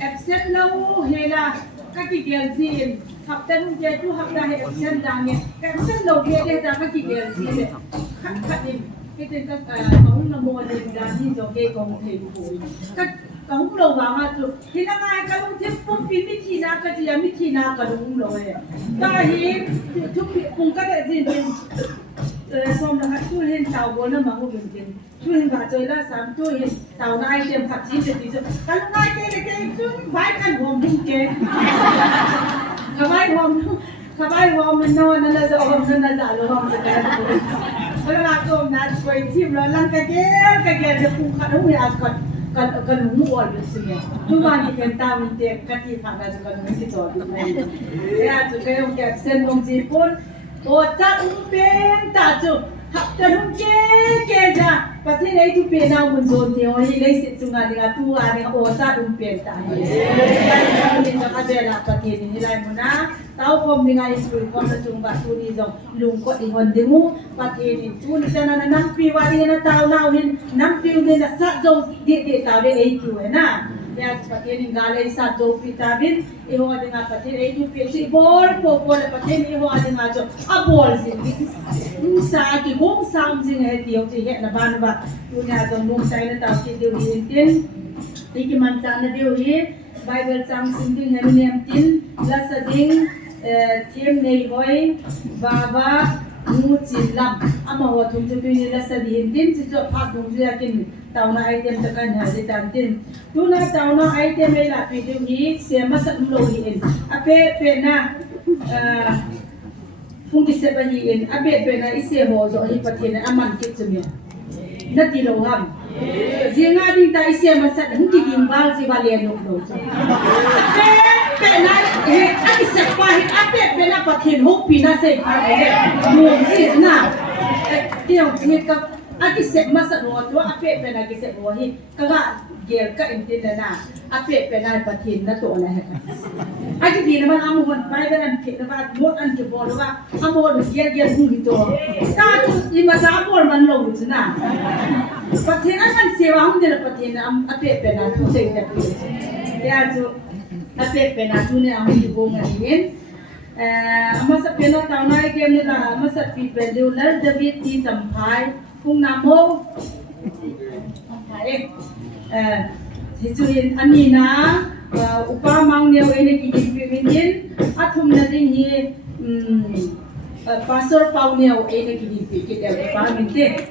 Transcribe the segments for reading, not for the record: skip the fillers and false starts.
absent lau hela kaki gelsin haftan je tu hafta he absent dange absent lau he de da kaki gelsin khatin kita kaum namo de dani joge kaum the ko kaum lo ba ma tu hina ngai kaum the pum pi mi thi na ka ji ya mi thi na ka lu lo e ta hi tu pung ka de jin som na tu hin tao bo na ma ho bin jin tu hin ba choi la sam tu hin tao na ai tem phat ji de ti so kan ngai ke tu vai kan hom hin ke ka vai homมันนอนนั่นละจะอมนั่นละจะลงจะได้เวลาตัวนัดไปทีมเราลังกะเกลจะปูขันหูยากันหนูอ่อนอยู่สิเนี่ยทุกวันที่เป็นตามันเด็กกะทิผ่านได้จะกันหนูที่จอดอยู่ในเนี่ยจะไปองแกเส้นองจีปุ่นโอ้จ้าเป็นตาจุหักแต่หุ่นเก๋จ้ะประเทศไหนทุกเป็นเอาบุญโจนเดียวให้ได้สิจุงานเดียวตัวอันนี้โอ้จ้าเป็นตาเนี่ยจะมาเจอละประเทศนี้ได้มั้งนะtahu kom dengan isu kom sejumpa batu ni jom lungkot di hondimu pati ni cun sana nampi wali na tahu nauhin nampi ni na sat jom di tahu de itu na ya pati ni galai sat jom pitavin iho dengan pati itu pesi bol pokok pati ni iho dengan jom abol sih sa ki gong sam sing he tiok ti he na ban ba punya jom lung sai na tahu ki diu tin iki mancan na diu hi Bible sang sing ting he ni am tin la sading team nei hoi baba mu chin lam ama ho thum chu ni la sa din tin chi cho pha thum ju yakin tauna item ta kan ha ji tan tin tu na tauna item ei la pi tu hi se ma sa lo hi en ape pe na phung ki se ba hi en ape pe na ise ho zo hi pathin aman ki chu mi na ti lo ham jinga din ta ise ma sa hung ki ging bal si ba le no lo chu pe na aki sepa ape pena pathin ho pina se phare mo si na tiong ni ka aki sep masa no to ape pena ki sep ho hi kaga gel ka intin na ape pena pathin na to na he aki di naman amu hon pai ban ki na ba mot an ki bol ba amu gel hu hi to ta tu i ma sa bol man lo chu na pathin an sewa hum de pathin ape pena to se ta ya chu ape pena tu ne amu di bong ngin masa pena tauna game ni la masa pi pendular David ti sampai kung namo hai hijuin anina upa mang neu ene ki min athum na ding hi pastor Paunel ay nagiging kita departmente.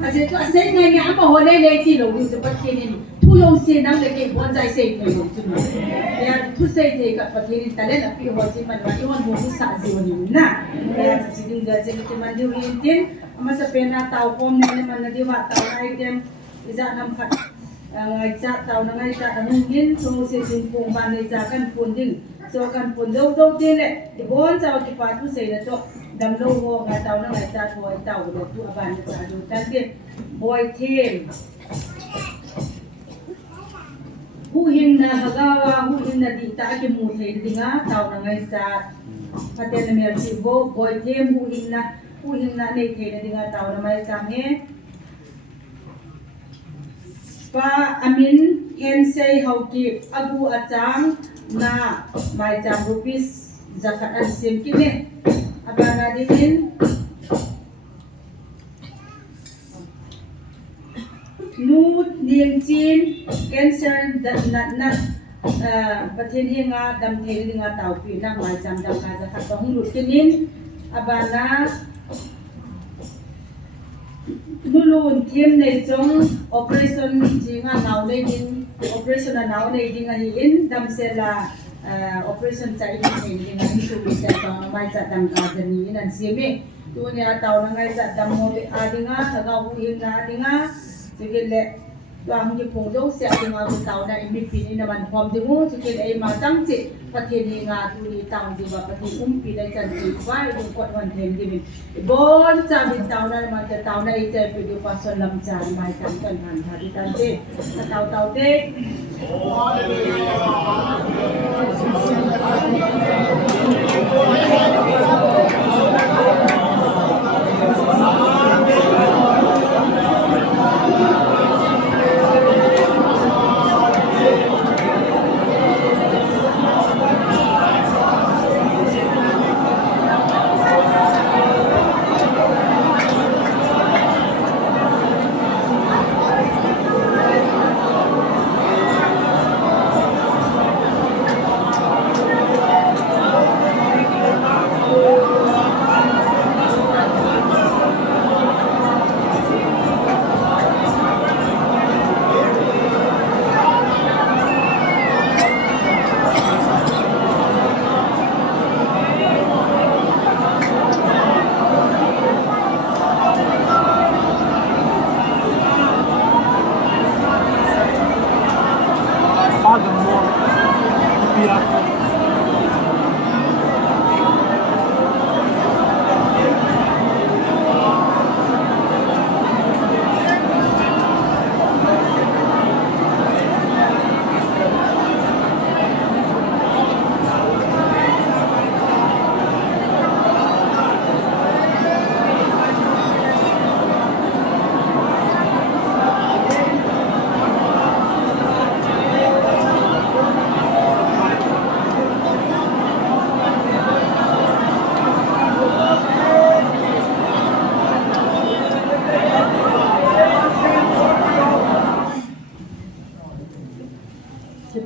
Kasi to asay nga nga ama hole leti lo ni sa patinin tuyong sinang leki bonzai say tayo tumo. Kaya tu say tayo ka patinin talen api hoji man iwan mo sa ziwan na. Kaya sa siding gaje ni mandiwin din ama sa pena tao kom na naman na diwa tao ay dem isa nam khat ngai cha tao na ngai cha din so se sin pong ban ngai cha kan pun din. So kan pun dâu tin lệ thì bốn cháu thì qua tu xây là chỗ đầm lâu hồ ngày tàu nó ngày cha thôi tàu được tu aban được cha được tan biết boy thêm hu hin na hagawa hu hin na di ta ke mu thei dinga tàu na ngày cha paten na mer si vo boy thêm hu hin na nei thei na dinga tàu na mai cha nghe pa amin hen sei hau ki abu achang na mai jam rupees zakat al-sim kini abana din nu niang chin cancer nat pathin hinga dam thei dinga tau pi na mai jam dam ka zakat tong lut kinin abana nulun thêm này trong operation jinga nào này din operation nào này din ngay in đâm sẽ là operation chạy in này din ngay số bị chạy trong mai chạy đâm cả dân ní nên xem đi tu nhà tàu nó ngay chạy đâm một bị đi ngã thằng nào cũng yên ngã đi ngã chỉ cái lệ toàn cái phong dấu sẽ đi ngã cái tàu này bị pin nên mình phòng đi ngủ chỉ cái ấy mà trắng chị phát hiện đi ngã tu đi tàu đi và phát hiện pin đây chân chị vai cũng quật hoàn thành đi mình bốn trăm bên tàu này mà cái tàu này chạy bị điều qua sơn lâm tràn mai trắng cần hoàn thành đi tan thế tàu thế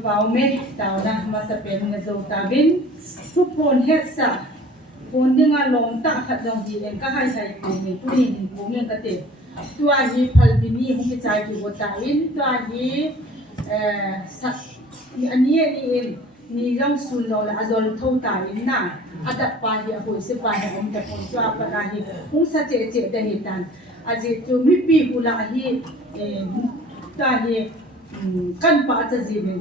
Pau me tau na masa pen nga zo tabin tu pon het sa pon dinga long ta khat dong ji en ka hai sai ko me tu ni ko ngen ka te tu a hi phal bini hu ke chai tu ta in tu a hi sa ani ni long sun lo la azol thau ta in na adat pa hi a hoi se pa ha om ta pon tu a pa na hi hu sa che che da hi tan a je tu mi pi hu la hi ta hi kan pa cha ji me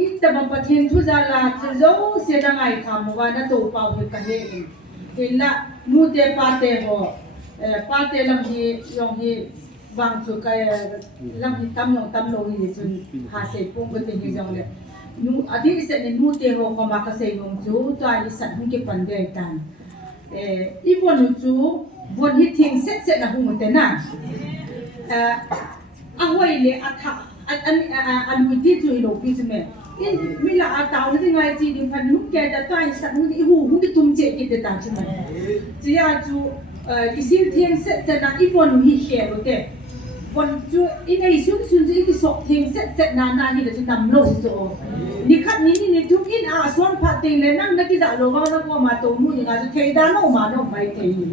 ita bang pathin thu za la thu zo se da ngai tham wa na to pau he ka he in la nu te pa te ho pa te lam hi yong hi wang chu ka lam hi tam lo hi chun ha se pung ko te hi jong le nu adi se ne nu te ho ko ma ka se yong chu to ai san hu ke pan de tan i bon chu bon hi thing set na hu te na a hoi le a tha an wi ti tu lo pi me in mila a taw ni ngai chi ding phan nu ke da tai sa nu di hu ki tum che ki te ta chi mai chi ya chu ki sil thien se ta na i bon hi he lo te วันจูอินไอซุนซุนจะอีกสกเทงเสร็จนานี่ก็จะนำโลกโจนี่ขัดนี้นี่ทุกอินอาส่วนพัดติงเลยนั่งนักกิจาโลว่านักว่ามาตัวนู้นยังไงจะเทดานออกมาโนไปเทยิน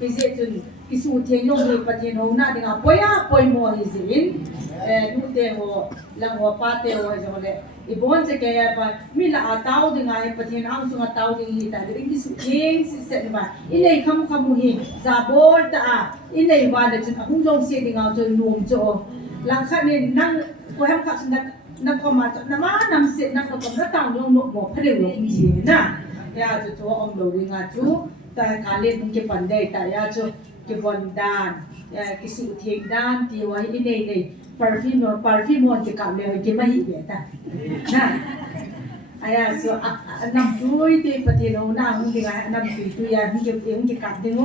อิเจจุนอิสุเทนโนเฮปเทนโนนาดิงาปอยาปอยโมฮิซินนู่นเตโฮลังหัวปาเตโฮจะมาเลยอีบอนจะแกไปมีละอาตาวดิงาปะเทนอังสุงอาตาวดิงฮิตาดิงอิสุเทงสิเสร็จมาอินไอคำมุฮิซาบอลตาอินไอวาดจุนหุ่งจงเสียดิงาจนรวมโจหลังขัดนี่นั่งก็ให้ขัดนักก็มาจะน้ำนำเสียนักก็กำลังตั้งลงนกหมกพระเดวลงจีนะแต่อาจจะตัวอมโดดิงาจูแต่การเล่นมันเก็บปันได้แต่อาจจะเก็บบอลดานกิสุเทงดานที่ว่าอินในparfum มันจะกำเลยเก็บไม่หิเบียดนะไอ้ส่วนน้ำจุ้ยที่ประเทศเราหน้ามันเป็นไงน้ำจุ้ยตุยาที่เก็บเองเก็บกัดดึง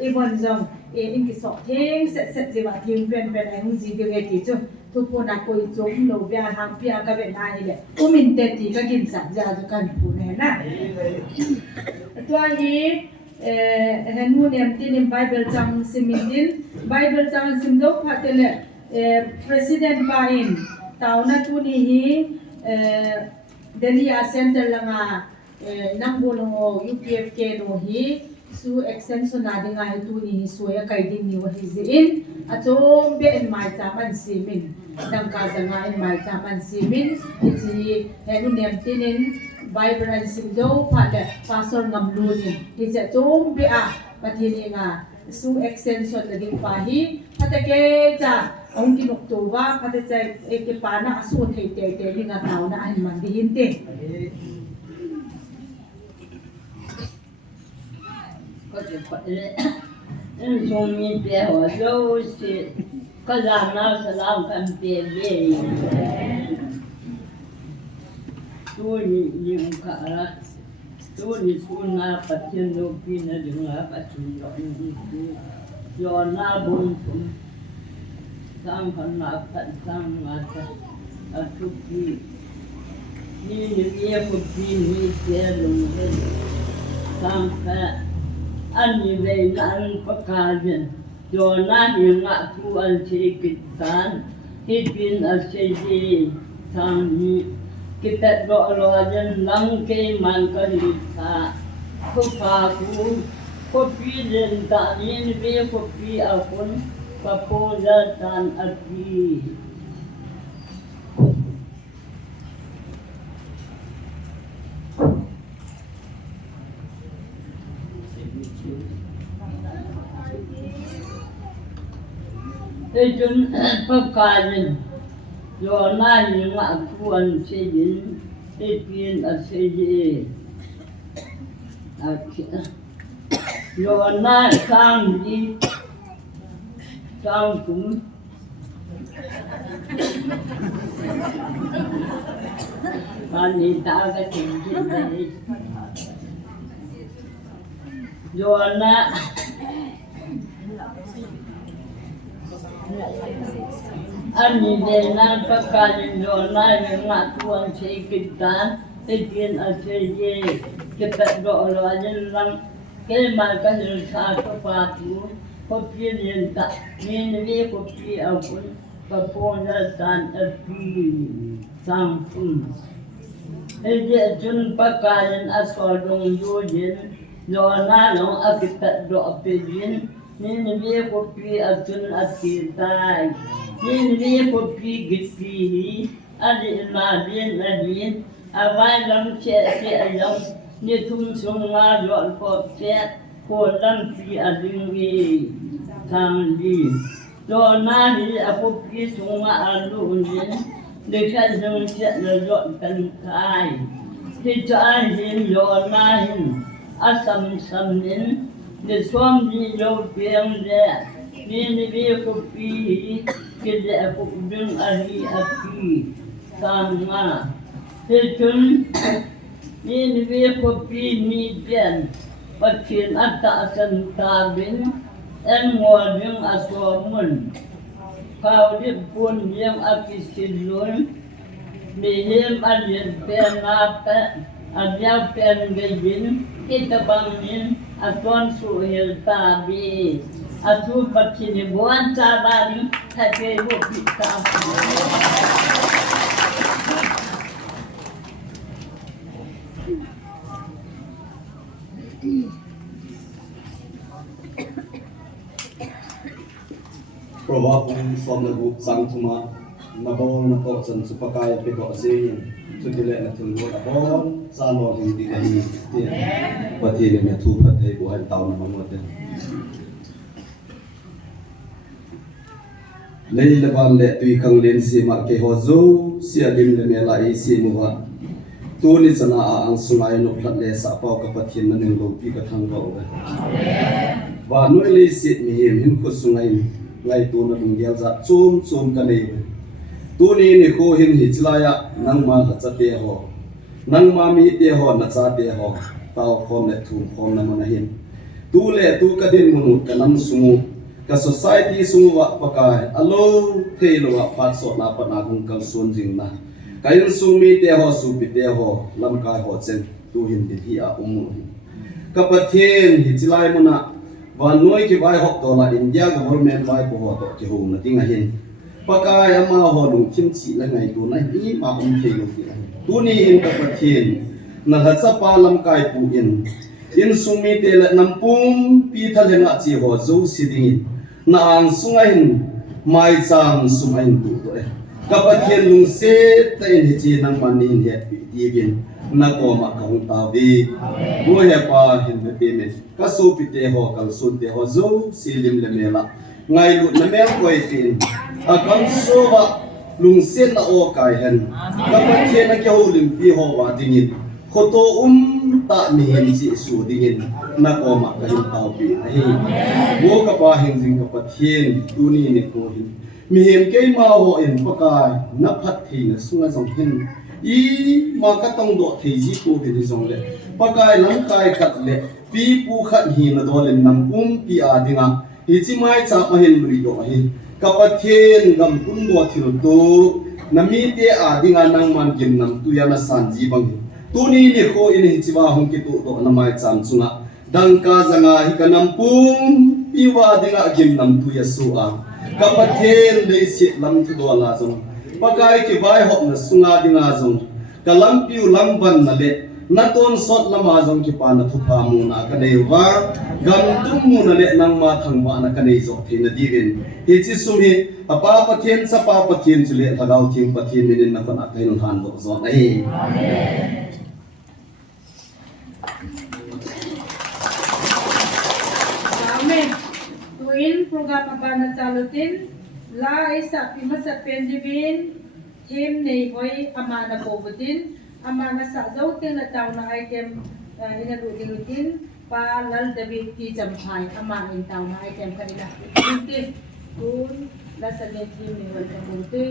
อีบอลจงอินกิสอกเทงเสร็จจะว่าทิ้งเป็นไอ้หุ่นจีเดียวกี่จุทุกคนนักคุยจงโนเบียทางเปียก็เป็นนายเลยมินเตติก็กินสัตว์จะจะกันพูดนะตัวนี้เห็นมูเนี่ยที่ในไบเบิลจังซิมิดินไบเบิลจังซิมโดพัดเลยPresident Bain tahu na tu ni Delhi Center langa nanggulong UPFK no hi su extension na dinga tu ni su ya kai ding ni wa hizin atong be en mai taman simin dang ka nga en mai taman simin iti henu nem tinin vibrant simdo pada pastor ngamlu ni iti tong be a patini nga su extension na ding pahi patake ja ông kia nộp tù và phát triển cái phá na số thầy tệ thì ngặt nào na anh mang đi hiến tiền có thể phải nên dùng miếng bè họ dâu thì có làm nào sẽ làm cần tiền về tôi những cả là tôi na phát triển đồ pin là đừng là phát triển do na bún sang phần nào tận sang mà ở chụp đi như kia chụp đi như kia lùng lên sang phải anh như vậy là anh có cả chuyện cho na những ngã thu anh chỉ kịch tán khi pin ở xây gì sang như kita doa dân lăng cây man cái gì ta không phá kopi dan tak ini dia kopi apun kapolatan api. Ejun pekarin, Yona yang akuan sejin, epin aseje. Yona sang di sang kum. Wanita ketinggi dari Yona. Ani dena pekarin Yona yang akuan sekitar, epin aseje. Kita doa aja lang kemakan satu patu kopi yang tak minum kopi apun kapolatan api sampun. Jadi jumpa kalian asal dong jujin, lona long akibat doa pejin, minum kopi atun api tay, minum kopi giti, adik nadin, awal long cek ayam. Ni tung sung ma dọn cọp xét cô lâm phi à linh vi thang đi do na đi à cô phi sung ma à lu ni để khai dâng xét là dọn cần khai thì cho ai hin do na hin à sam hin để xóm đi lâu biếng để ni vi cô phi cái để cô đừng à đi à phi thang ma thì chúng ni kopi ni pian pakin atta santabin en ngoding asomun kau di pun yang apisilun bihim adil pen apa adil pen gajin kita bangin aton suhil tabi Atu patini buan sabari tapi bu kita. Provokung from the book Sangtuma, Nabon Naposan Supakaya Pico Singing, to the letter to what upon, Sano in the end, but he may two per day go and down among them. Lay the one let we come in see Maki Hozo, see a dim the Mela AC Mova. Two is an and Sumai no platless about Kapatin and Lopi Katango. But no really sit me him Kusunai. Ngay tu na dung dial za zoom ka nei tu ni ko hin hi chlaya nang ma la cha te ho nang ma mi te ho na cha te ho tao khom le thum khom na mana hin tu le tu ka din mu ka nam sungu ka society sungu wa pakai alo the lo wa phat so na pa na gung kal sun jing na kain su mi te ho su pi te ho lam kai ho chen tu hin ti hi a ka pathen hi chlai mu na và nuôi cái vai học đó là India government vai của họ đó thì hùng là tiếng Anh pakai ama họ đúng chính trị là ngày tu này ý mà ông thầy luôn tu ni in các bậc thiền là thật sa pa lam kai pu in sumi te là nam pum pi thal hen a chi ho zo si ding na ang sungai hin mai chang sumai tu to các bậc thiền lung se ta in hi chi nang man in he ti bin na ko ma kaung ta vi bu he pa hin be pe me ka su pi te ho kal sun te ho zo silim le mela ngai lu na mel koi tin a kan so ba lung sen na o kai hen ka pa the na ke ho lim pi ho wa dingin khoto ta mi hin chi su dingin na ko ma ka hin tau pi hi bu ka pa hin jing ka pa thien tu ni ni ko hin mi hem ke ma ho in pa kai na phat thi na sunga jong hin i ma ka tong do thei ji ko bi ni jong le pakai lang kai khat le pi pu khat hi na do le nam pum pi a dinga hi chi mai cha ma hin lui do hi ka pathen gam kun bo thil to na mi te a dinga nang man gin nam tu ya na san ji bang tu ni ni ko in hi chi ba hong ki tu to na mai cham chunga dang ka zanga hi ka nam pum pi wa dinga gin nam tu ya su a ka pathen le si lam thu do la jong pakai ki vai hop na sunga dinga jong kalam piu lam ban na le na ton sot lama jong ki pa na thu pa mu na ka nei wa gam tum mu na le nang ma thang ma na ka nei zo the na divin hi chi sum hi apa pathen sa pa pathen chule thagau thim pathen min na na kai han do zo nei amen amen tuin program apa na chalutin la isa pimasa pendivin team nei hoi amana bobutin amana sa zo tin na taw na item ina rutin pa lal david ti jampai amana in taw na item kanila tin kun la sa ne team ni wal kabuti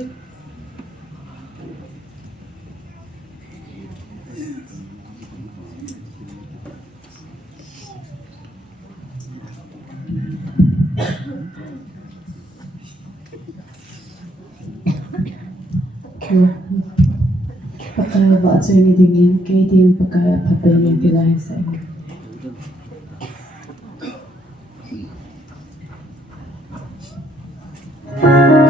Pakaya ba at sa'yo nidingin, kaya di yung pakaya papel yung pilahin sa'yo. Hãy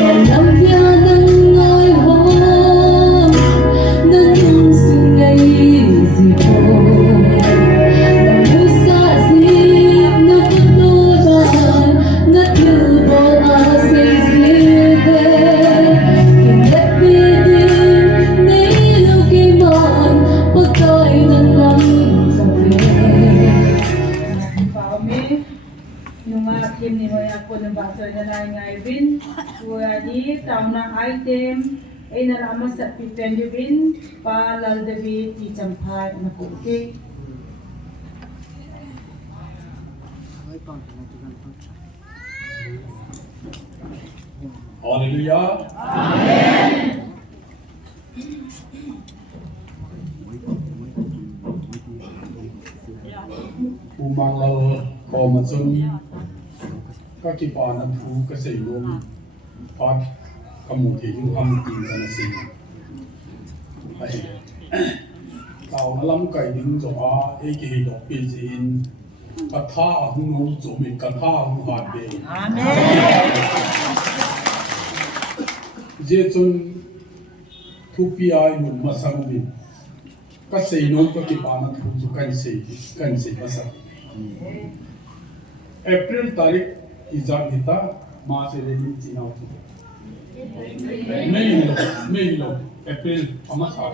lòng nhà nâng ngôi hôn nâng xuống ngày gì hồ lòng yêu xa gì nó có đôi bàn ngất như bồn xây gì về kinh đẹp đi đi ní lâu kỳ mòn bất coi nâng lắm Kami nung akin ni Hoy ako ng baso na lang ngay bin kuya di taon na item ay nalaman sa pipen di bin pa laldabi ti champay na kuki. Hallelujah. Umang lao ko matsun ka kipa na thu ka sei lom pat kamu the yu ham tin kana sei hai tao na lam kai ding zo a e ki do pin in ka tha hu no zo min ka tha hu ha be je chun thu pi ai mun ma sang min ka sei no ka kipa na thu zu kan sei ma sang April तारीख इजाक हिता माँ से रेडी चीनाव थी नहीं लो अप्रैल हमारे साथ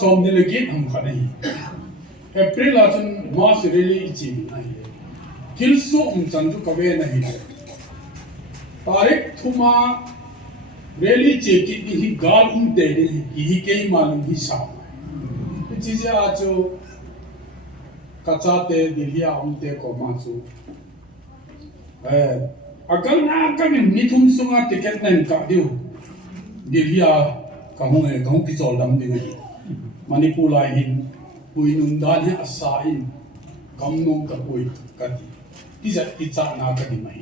सोम दिन लगी हम खाने ही अप्रैल आजन माँ से रेडी चीन नहीं है किल्सो चंदु कवे नहीं है तारीख थुमा रेली चेकी ही गाल दे रही यही कई मालूम ही शाम है चीजें आज kacate dilia umte ko masu agal na kami nithum sunga ticket nen ka diu dilia ka hung e gong ki chol dam ding manipur lai hin puinun dan he asa in kam nom ka pui ka ti ja ti cha na ka di mai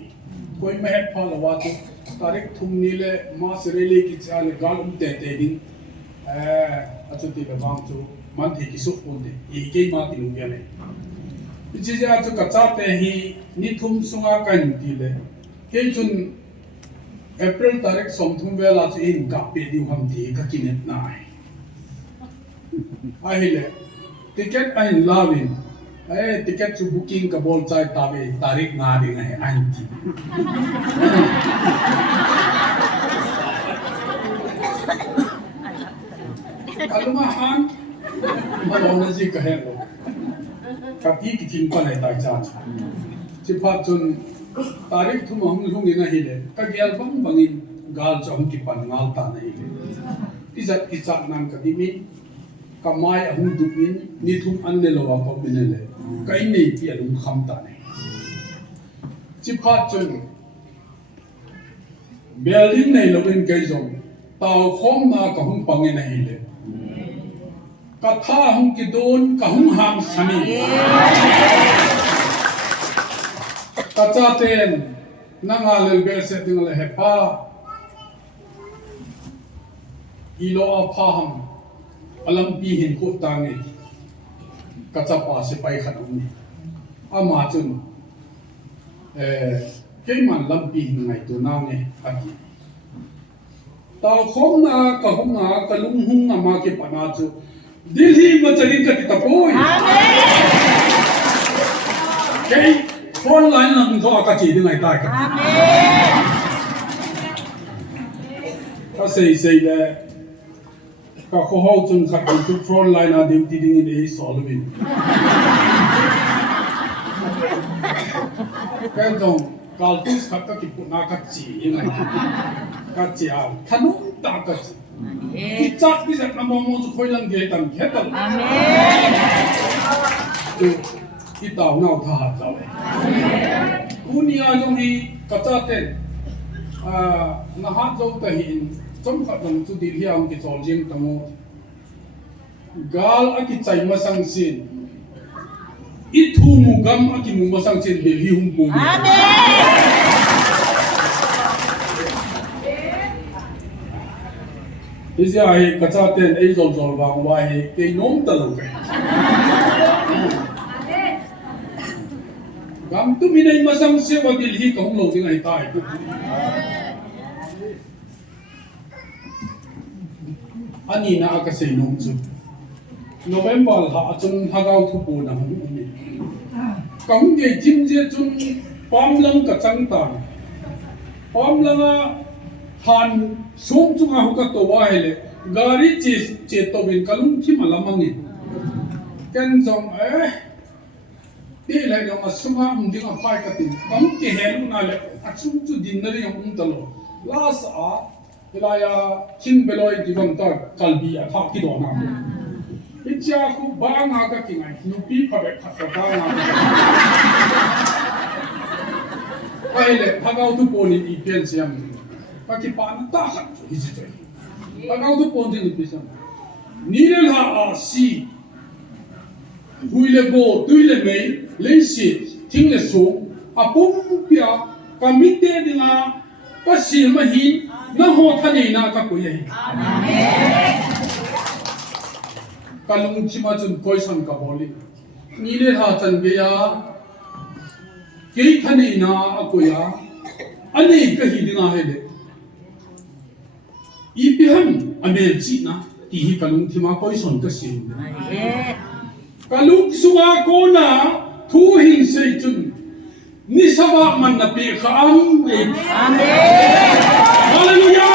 koi me het pha lawa tu tarik thum ni le ma serele ki cha le gal umte te din achuti ka bang chu man the ki su pon de e ke ma ti lu ya le ji ja chu ka cha te hi ni thum sunga kan ti le ke chun april tarik som thum vela chu in ka pe di ham ti ka kinet na ai le ticket ai lavin ai ticket chu booking ka bol chai ta ve tarik nga ding ai an ti alma han malona ji ka he lo kati ki tin pa lai tai cha chi pa chun tarik thum hong hong ina hi le ka gyal bang bangin gal chom ki pan ngal ta nei le ti zat ki chak nang ka di mi kamai ahum dukin ni thum an le lo wa ko min le kai nei pi alum kham ta nei chi pa chun building nei lo in kai zong tao khom na ka hum pang ina hi le Katha hum ki don ka hum ham sani kacha ten nanga lel bel se ding le hepa ilo a pha ham alam pi hin ko tangi kacha pa se pai khat um ni ama chun ke man lam pi hin ngai tu na nge ati tao khom na ka hum na ka lum hum na ma ke pana chu Delhi macalin ka kita po. Amen. Kay phone line lang so ka chi ding ai ta ka. Amen. Ka say le ka ko ho chun khat tu phone line a dim ti ding in e solving. Kan dong kal tu khat ka ki pu na ka chi ngai. Ka chi a thanu ta ka chi. Ichak bisa nama mo tu koi lang dia tam ketal. Amen. Tu kita nau tha jaw. Dunia jong hi kata ten na hat jaw ta hi chom khat lang chu dil hiam ki chol jing tamo. Gal aki chai masang sin. Itu mugam aki mu masang sin dil hi hum pu. Amen. Isi ai kacha ten ai zol zol wang wai ke nom ta lo ke gam tu minai masang se wa dil hi kong lo ding ai tai tu อันนี้นะก็เสียน้องจุดโนเวมเบอร์หาจนฮักเอาทุกปูนะผมนี่กังเกจิมเจจุนปอมลังกับจังตังปอมลังหันสูงจุงอาหุกตัววายเลยการีเจตัวเป็นกลุ่มที่มาละมังนี่กันจงที่เลยเรามาสุภาพมึงดิ้งไปกันติกังเกเฮลุนาเลยอัดสูงจุดดินนั่นยังตลอดลาสอาเวลาชินเบลอยที่บังตาคัลบีอาทักที่โดนน้ำอิจฉาคูบ้างอากับกินไงนุปีพระเบกขัดตาน้ำไปเลยพระเก้าทุกคนนี่เปลี่ยนเสียงก็คิดป่านตาขัดจุดที่สุดพระเก้าทุกคนที่นี่เปลี่ยนนี่เลยหาอาศีหุยเลโบตุยเลเมย์เลสิทิ้งเลสูอาปุ่มเปียกามิเตดิงาก็สีมาหินน่าหัวทะเลน่าก็คุยให้การลงชิมาจนคอยสังกับบอลินี่เลยหาจันเบียเกี่ยทะเลน่าคุยอันนี้ก็หินดิงาเฮเลอีพิฮัมอเมริกนะที่การลงชิมาคอยสังกับสินการลงสุวาโกนาทูหินเซจุนนี่สบายมันนับเปียขามเองอาเมนฮาเลลูยา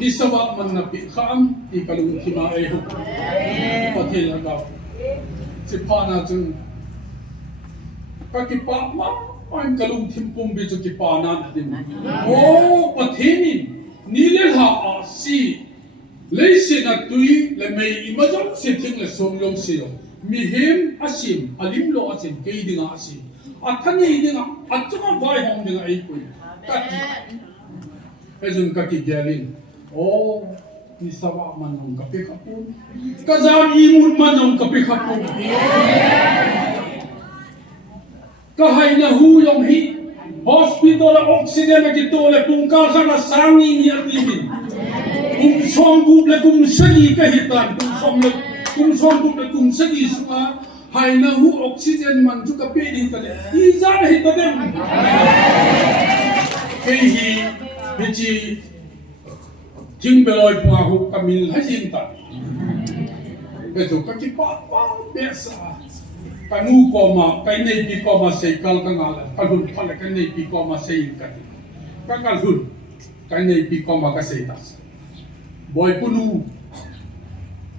นี่สบายมันนับเปียขามที่กลุ่มที่มาเองประเทศเราสิพานาจึงก็กิปามาอันกลุ่มที่ปุ่มบิจุกิปานาดิมโอ้ประเทศนี้นี่เลยหาอาศีเลยสินัดตุยเลยไม่อิมจังสิทิ้งเลยส่งลงเสียมีเห็มอาชิมอาลิมโลอาชิมเกยดิงอาชิมอัฐานี่ดิงอัจฉริยะวายห้องดิงไอ้คุยกัดเอจุนกัดกิเกลินโอ้นิสาวะมันนงกับเปขับปุ่นกะจามอีมุนมันนงกับเปขับปุ่นก็ให้นะหูยงฮีฮอสพิทอลออกซิเจนกิโตเลปุ่งกาขนาสามีมีอัติบินปุ่งช่องบุบเลปุ่งสกีกะฮิตันปุ่งช่องเลปุ่งช่องบุบเลปุ่งสกีสุมาให้นะหูออกซิเจนมันจุกะเปดิตะเลอีจาฮิตะเดมเฮฮีเฮจีจิงเบลอยปัวหุกามิลให้จินตันเบตุกะกิปะปะเบสาkamu koma kai pi koma sei kal kangala kalhun phale kai pi koma sei kan kalhun kai pi koma ka sei tas boy punu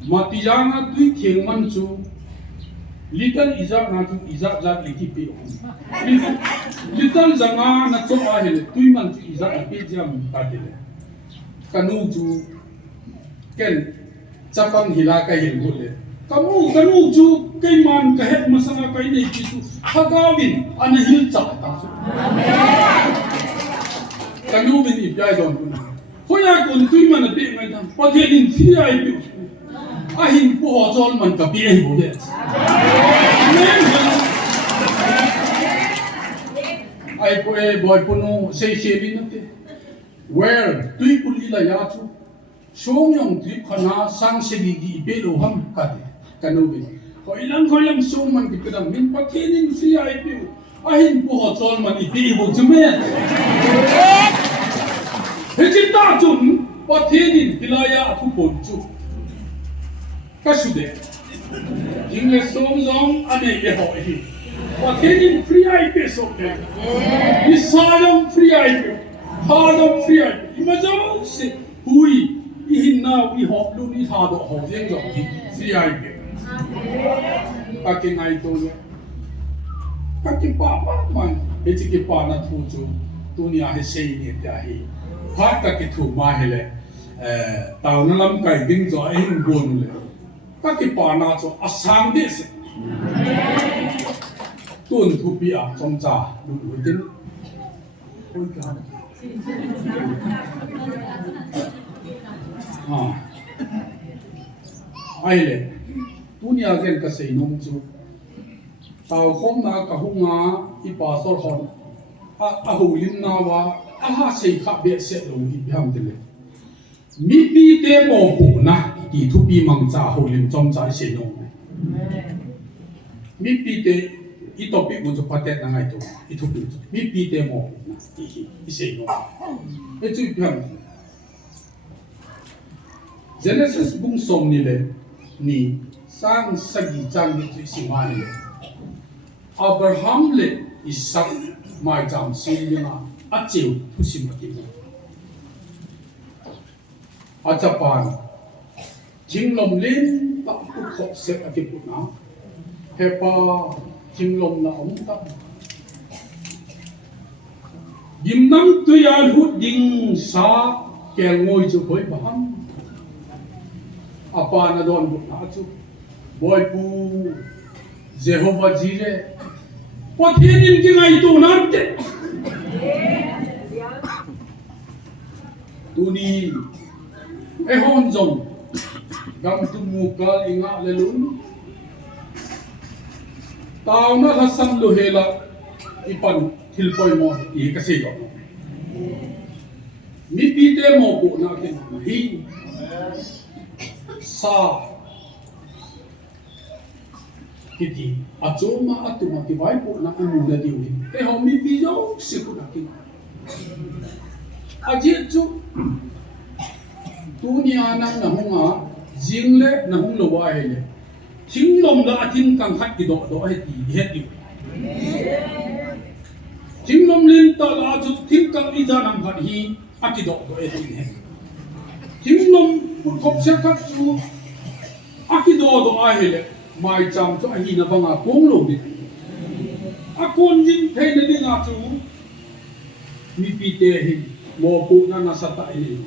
matiyanga tui khengman chu little iza na chu iza za liki pi little zanga na chu a hele tui man chu iza pi jam ta dile kanu chu ken chapang hila ka hil gule kamu chu kai man ka het masanga kai nei ki chu hagawin anahil cha ta chu kanu bin ipyai don kun hoya kun tui man pe mai dam pathelin thi ai pi ahin po ho chol man ka pi ai bo de ai po e boy punu sei shelin te where tui puli la ya chu shong yong trip khana sang segi gi be lo ham ka de kanubi koilang song man kitadam min pathenin si ai pi ahin po ho chol man ipi bo chume hejita chun pathenin pilaya athu pon chu kasude jingle song zong ane ye ho hi pathenin free ai pe so ke isayam free ai pe hadam free ai imajao se hui ihinna wi ho lu ni tha do ho jeng zo hi free ai pe pakai tu le pakai apa man heci ke pana tu tu dunia he sei ni dia hi hat ka ke tu ma hele tau na lam kai ding zo ai gon le pakai pana zo asang de se tun tu pi a som cha du du tin oi ka ai le dunia gen ka sei nom chu tau khom na ka hunga ipa sor hon a hu lim na wa a ha sei kha be se lo hi byam de le mi pi te mo pu na ti thu pi mang cha hu lim chom cha sei nom mi pi te i topic mo chu patet na ngai to i thu pi mi pi te mo na i sei nom e chu byam Genesis bung som ni le ni sang sagi chang ni chi singa ni Abraham le Isaac mai jam sin ni na a chiu thu sim ki a Japan jing lom lin ta pu khop se a ki pu na he pa jing lom na om ta dim nam tu ya hu ding sa kel ngoi chu boi baham apa na don bu na chu boy pu Jehovah Jireh pathin in ki ngai tu na te tu ni e hon jong gam tu mu kal inga le lun taw na la sam lo hela ipan thil poi mo i ka se do mi pi te mo bu na ke hi sa kiti achoma atuma ki vai po na anu na diwi e ho mi pi yo se ku na ki aji chu dunia nang na hunga jingle na hung lo wa hele thing lom la atin kang khat ki do he ti he ti thing lom lin ta la chu thing kang i ja nam khat hi aki do he ti he thing lom pu khop se khat chu aki do a hele mai cham cho hi na banga kong lo ni a kon jing thei na ni nga chu mi pi te hi mo pu na na sa ta ni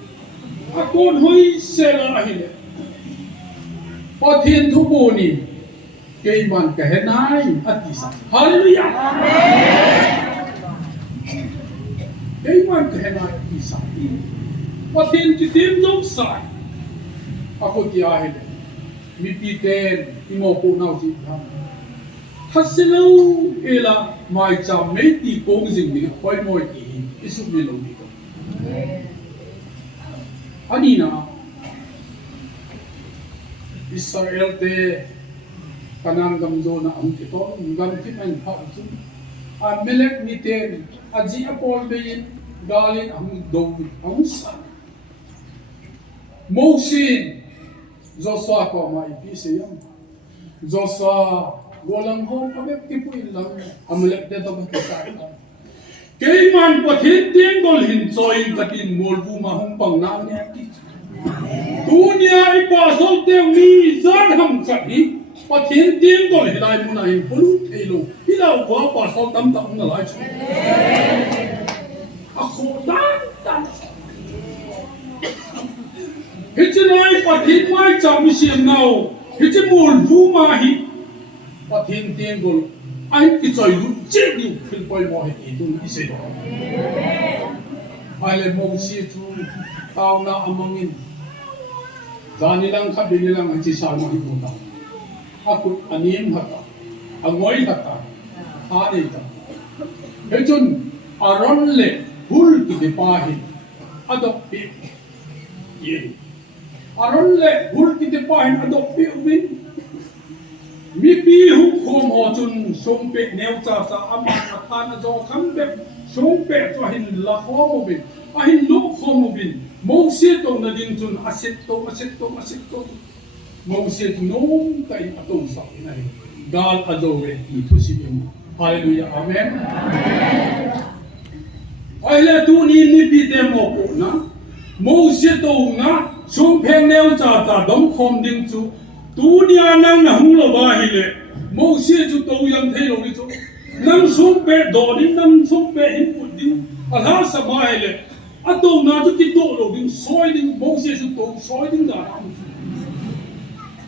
a kon hoi se la hi le pa thiên thu bu ni ke man ka he nai ati sa hallelujah amen ke man ka he nai ati sa pa thiên ki tim jong sa a ko ti a hi le mi pi ten imo pu nau chi ha haselo ela mai cha me ti kong jing ni hoi moi ti isu ni lo ni ko ani na Israel te kanang gam zo na ang kito gam kim an ha chu a melek ni ten aji apol be galin ang do ang sa Moses Joshua ko mai pi se yam Joshua golang ho ka be ti pu ilang amelek te to ba ta ke man pathin tiang gol hin choi katin mol bu ma hung pang na ne ti dunia ipa sol te mi zan ham khat hi pathin tiang gol hi lai mu na hin pulu thelo ila wa pa sol tam tam na lai chu a kho dan Hichinai pathin mai cham siam nau hichimul bu ma hi pathin tiang gol ai ki choi lu che ni khil poi mo he ti tu i se do ale mo si chu taw na amangin zani lang kha bin lang chi sa ma hi ta aku anim hata angoi hata ha ni ta he chun aron le hul ki de pa hi adop pi ye aron le hul ki de pa hi adop pi win mi pi hu khom ho chun som pe neu cha sa ama athan zo kham be som pe cho hin la ho mo bin a hin lu kho mo bin mo se to na ding chun asit to mo se tu nom tai atom sa nai gal azo we ti thu si mi hallelujah amen ai le tu ni pi te mo ko na mo se to nga som pe neu cha dom khom ding chu dunia nang na hung lo ba hi le mo se chu to yang thei lo ni chu nang sum pe do din nang sum pe in put din a ha sa ma hi le a to na chu ti to lo din soi din mo se chu to soi din da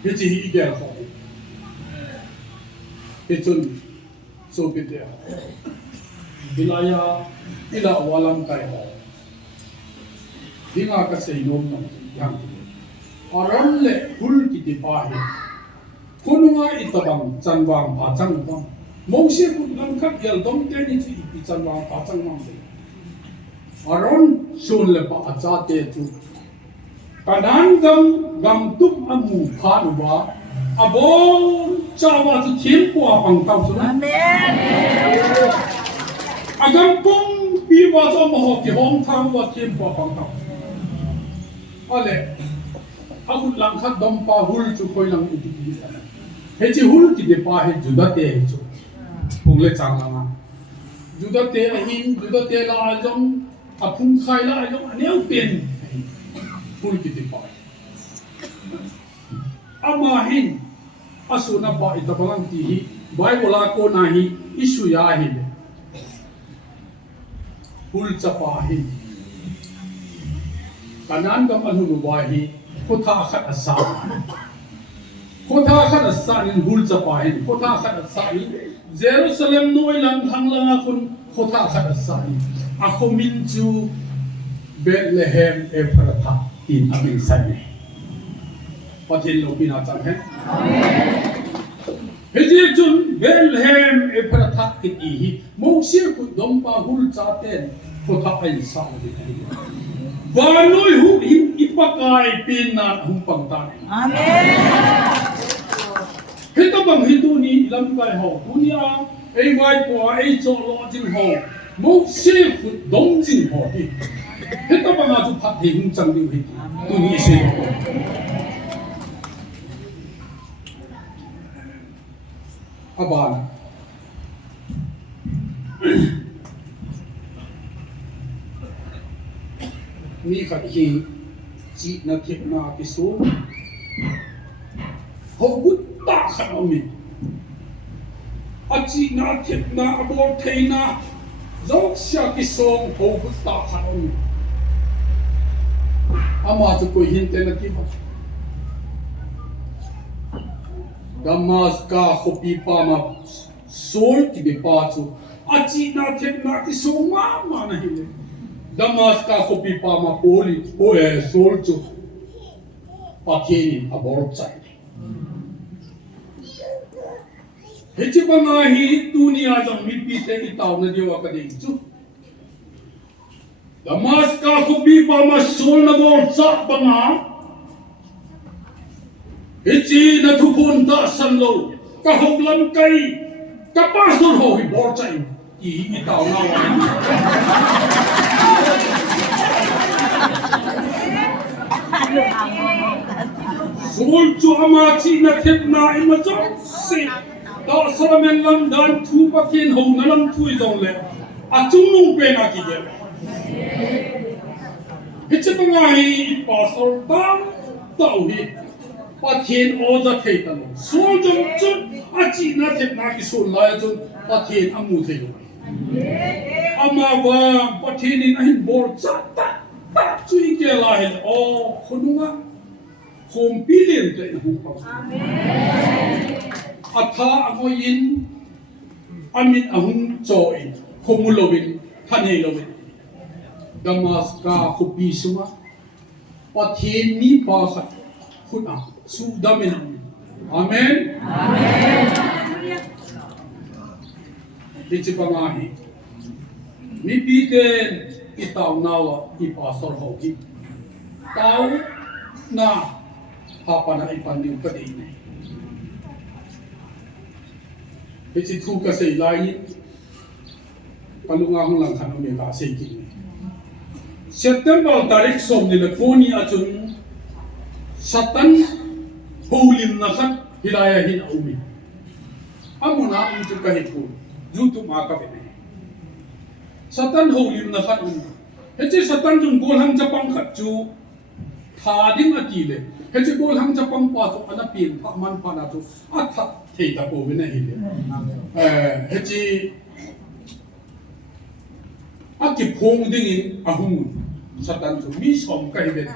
he chi hi ge ho he chun so pe te bilaya ila walam kai ho dinga ka sei nom nam yang aron le hul ki ti pa hi kununga itabang chanwang pa chang bang mo se ku lang khat yal dom te ni chi ti chanwang pa chang mang se aron sun le pa acha te chu kanan gam tum amu kha nu wa abo chawa chu thiem kwa pang tau su amen agam pong pi wa cho mo ho ki hom thang wa thiem kwa pang tau ale Aku langkat dompa hul chu koi lang uti he chi hul ki de pa he juda te chu pungle chang langa juda te ahin juda te la ajong apung khai la ajong aneu pen hul ki de pa ama hin asuna ba itabalang ti hi bible ko na hi isu ya hi hul chapa hi kanan kam anu ba hi kotha khat asa kotha khat asa in hul chapa hin kotha khat asa Jerusalem noi lang thang lang akun kotha khat asa akomin chu Bethlehem Ephratha in amin sai pathin lo pina chang he heji chun Bethlehem Ephratha ki hi mo se ku dom pa hul cha ten kotha ai sa di Banoi hu ipakai pina hum pangtan. Amen. Kita bang hidu ni lam kai ho dunia ai wai po ai cho lo jin ho mo se fu dong jin ho ti. Kita bang aju phat hi hum chang di hi. Tu ni se. Abana. Ni khat hi chi na thip na ki so ho gut ta khat ami a chi na thip na abor theina zok sha ki so ho gut ta khat ami ama chu ko hin te na ki ma damas ka khopi pa ma sol ki be pa chu a chi na thip na ki so ma na hi le Damas ka kopi pa ma poli sol chu pathin abor chai hechi banga hi dunia jang mi pi te itaw na dewa ka ding chu Damas ka kopi pa ma sol na bor cha banga hechi na thupon ta san lo ka hoklam kai ka pa sol ho hi bor chai ki itaw na wa Sol chu ama chi na thep na ima chong se da salamen lam dan thu pathin ho na lam thui jong le a chung nung pe na ki ge hiche banga hi pa sol tam tau hi pathin o da thei ta lo sol jong chut a chi na thep na ki sol la jong pathin amu thei lo ama wa pathin in ahin bor cha ta chui ke la hin o khununga hom billion te hum pa amen atha amoyin amin ahum choi khomulovin thane lovin damas ka khopi suma pathin ni pa khat khuna su damen amen amen dichi pamahi ni piten itaw nawa ipasor ho ki taw na hapa na ipandiw ka din eh. Kasi tu ka say lain palungahong lang kanong may kasay kin September tarik som nila koni atun satan hulim na kat hilayahin umi amo na ang ito kahit po juto makapin eh satan hulim na kat umi hece satan jung golhang japang kat ju thading atile hece golhang japang paso anapin pakman pa na to atha theta po binahili hece aki phong dingin ahung satan ju mi som kahibet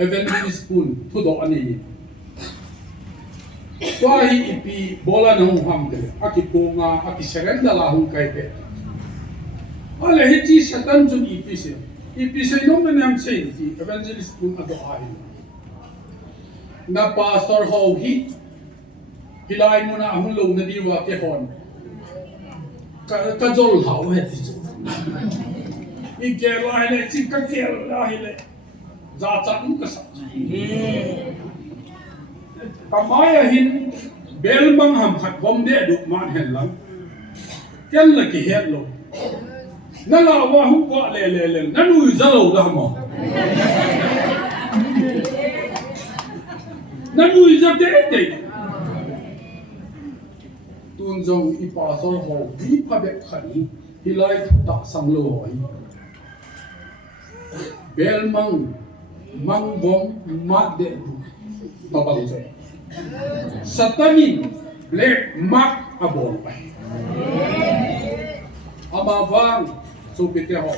evangelist pun thudo ani Tuahi ipi bola na hum de aki ponga aki serenda la hum kahibet ale heci satan jun ipi se nom na nam sei ti evangelist pun ato ai na pastor ho hi hilai mo na ahun lo na diwa ke hon ka jol hau he ti chu I ke la hele chi ka ke la hele za cha nu ka sa kamaya hin bel mang ham khat bom de du man hen lam ken la ki het lo na la wa hu wa le na nu za lo da mo nanui za te tun jong ipasol ho bi phabek khani hilai ta sanglo hoi bel mang bom ma de tabang joi satanin black mark abol pai amawang supite ho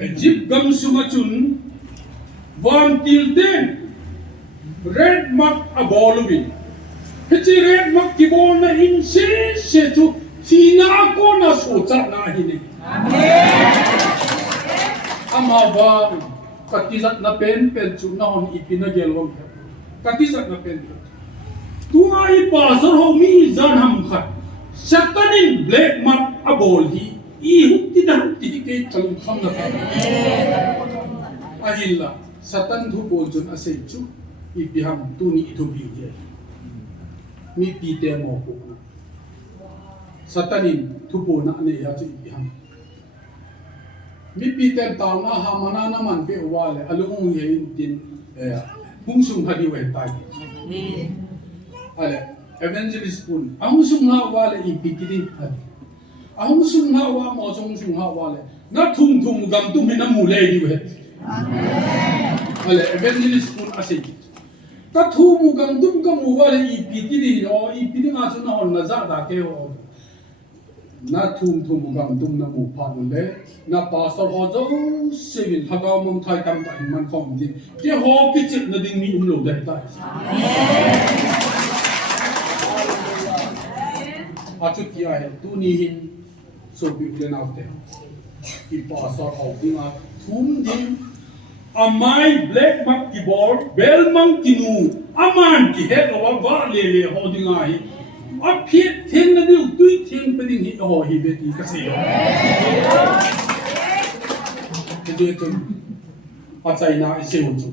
Egypt gam sumachun van tilten red mark abolubin Heci red mark kibol na inse setu tina ako na soca na hini amawang katizat na pen chu na hon ipinagelwang katizat na pen tuwa ipasar ho mi zan ham khat satanin black mark abol hi ihuk tidak ke kalung kham na khat ahilla satan thu bol jun asai chu ipiham tuni ithu bi je mi pi te mo ko satanin thu bo na ne ya chu ipiham mi pi te taw na hamana na man pe wale alung ye tin bungsung hadi we tai ale evangelist pun amusung na wale ipikidi amusung na wa mo sung ha wale na thum gam tu mi na mule di we ale evangelist pun asai ta thu mu gam dum ka mu wale ipikidi o ipidi nga su na hon na za da ke o na thum gam dum na mu pa le na pastor ho zo sevin hagaw mong thai tam ta man khom di ke ho ki chit na ding mi lo da ta achut kia hai tu ni hin so bi le na te ki pastor ho ding a thum ding amai black mark ki ball bel mang kinu aman ki he lo wa le ho ding a hi a phiet theng na du tui theng pe ding hi ho hi be ti ka se je chun a chai na i se hu chu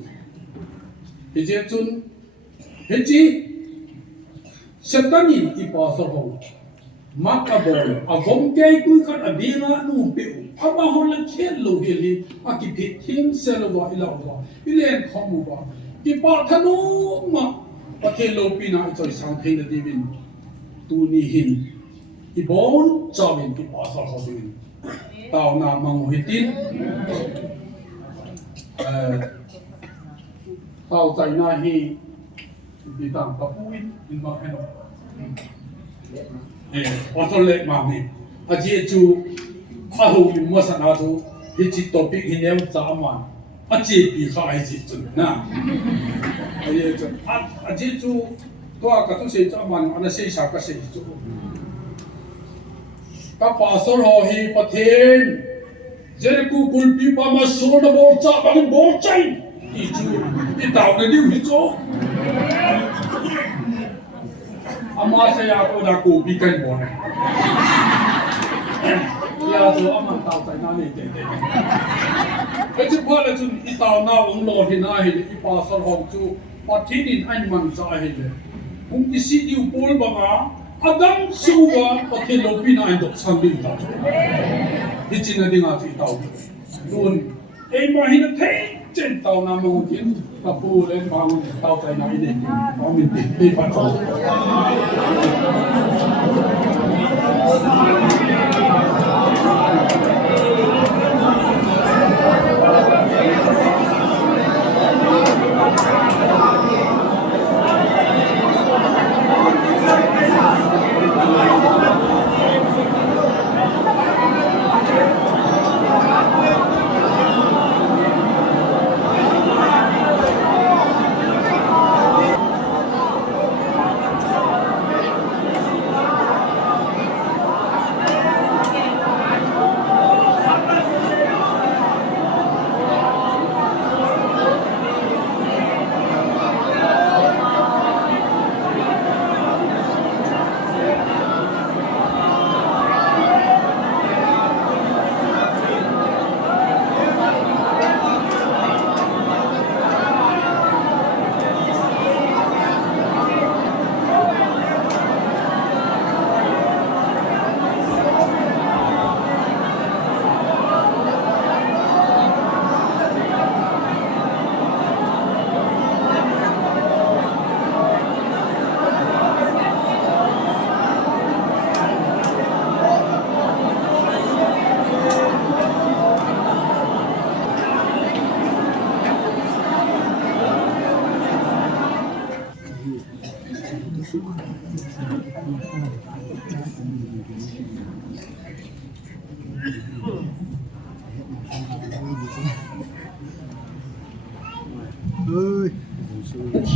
je chun he chi satanin i pastor ho makabol agom kay kuy kan abinga no pe ama hol khen lo geli akipi thing selwa ilawa ilen khomuwa ki pa thanu ma pathe lo pina choi sang thei na divin tu ni hin i bon chawin ki pa sa khodin taw na mang hitin taw chai na hi bitang papuin in ma heno Pasal mami, aje tu ahu imua sana tu hiji topik hinew zaman, aje pi khai ji tu na, aje tu tua katu se zaman ana se sa ka se tu, ka pasal ho hi pathen, jadi ku kulpi pa masuk na bolca, bagi bolcai, itu tahu na dia itu. Ama saya aku dah kopi kan boleh. Ya tu ama tahu saya nak ni jadi. Kecik boleh tu itau na loh hina hile ipasal hong tu patinin anman sah hile. Mungkin si diu pol banga adam suwa patin lopina indok sambing tak. Di Cina dengar tu itau. Nun, mahina teh centau nama mungkin. Kapu dan bangun tahu saya nak ini, kami di pasal.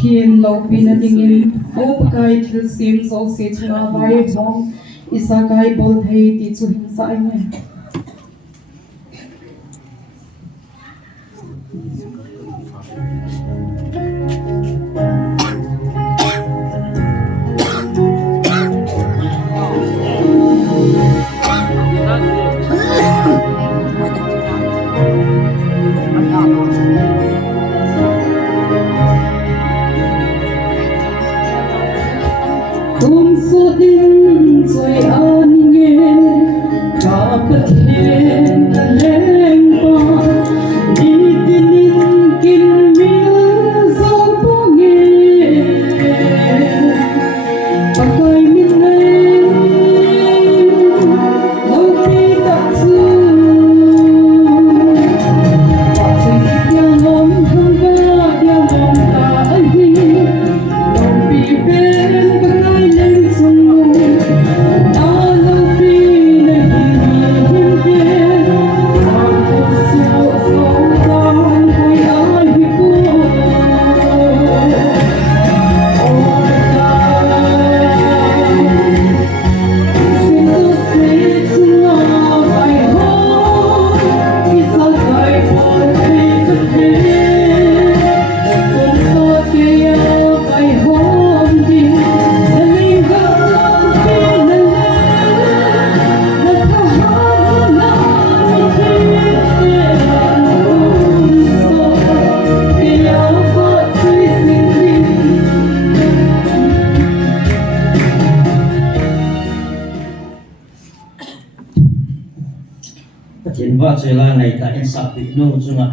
thiên lâu pin a ding in op kai thil sim zo se chunga vai hong isa kai bol thei ti chu hin sai me tum su din choi an nge ka pathen ka leng pa ni tin kin mil zo po nge pakai min ne lo pi ta su pa chai sikya lom thang ga dia lom ta ai hi lom pi ben pakai leng sung ta lo pi na hi hin ke ta ko so so tan koi ai hi ko Pathin wa chela ngai ta in sa pi no chunga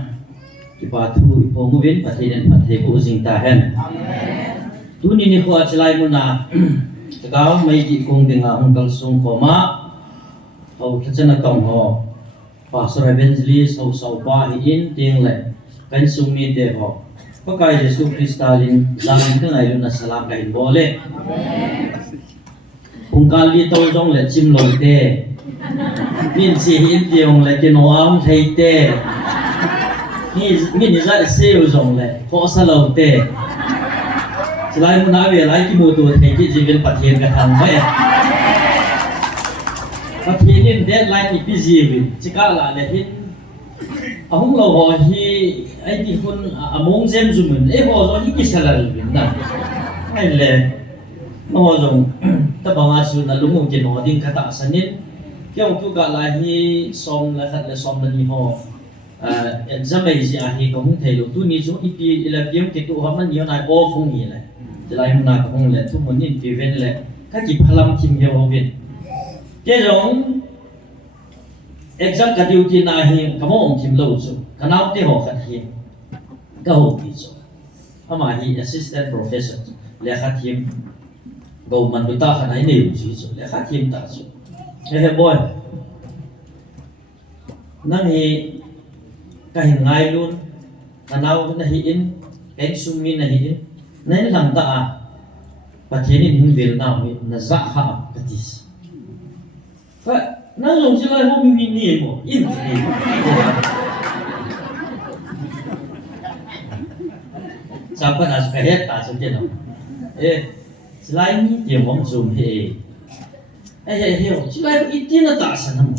ki pa thu po mu ven pathin en pathe bu jing ta hen tu ni ni kho chelai mu na tagaw mai ki kong dinga hong kal sung ko ma ho thachana tong ho pastor evangelist ho sau pa hi in ting le kan sung ni te ho pakai Jesu Kristalin lang ka ngai lu na sala kai bole kung kali to jong le chim lo te min si hin tiong le ke no am thei te ni za se u jong le ko sa lo te slai mu na ve lai ki mu tu thei ki jivil pathian ka thang mai pathian in deadline ni busy wi chika la le hin ahung lo ho hi ai ti hun among jem zumun e ho zo hi ki salal bin na ai le no jong ta ba ma su na lungu ke no ding kata sanin kyong tu ga la hi som la khat le som na ni ho exam ai ji a hi ko hung thei lo tu ni chu ipi ila piem ke tu ha man yo na o phung ni le lai mu na ko hung le tu mun nin pi ven le ka ki phalam kim he ho vin ke jong exam ka diu ti na hi ka mo ong kim lo chu ka naw te ho khat hi ka ho ki chu ama hi assistant professor le khat him go man du ta khana ai nei chu chu le khat him ta chu he boy nang hi ka hin ngai lun anaw na hi in ken sumi na hi in nai lang ta a pathian in hin vel na mi na za ha katis fa na long chi lai ho mi ni mo in ni sa pa na sa he ta sa ke no slai ni ti mong zoom he heo chilai itina ta sanam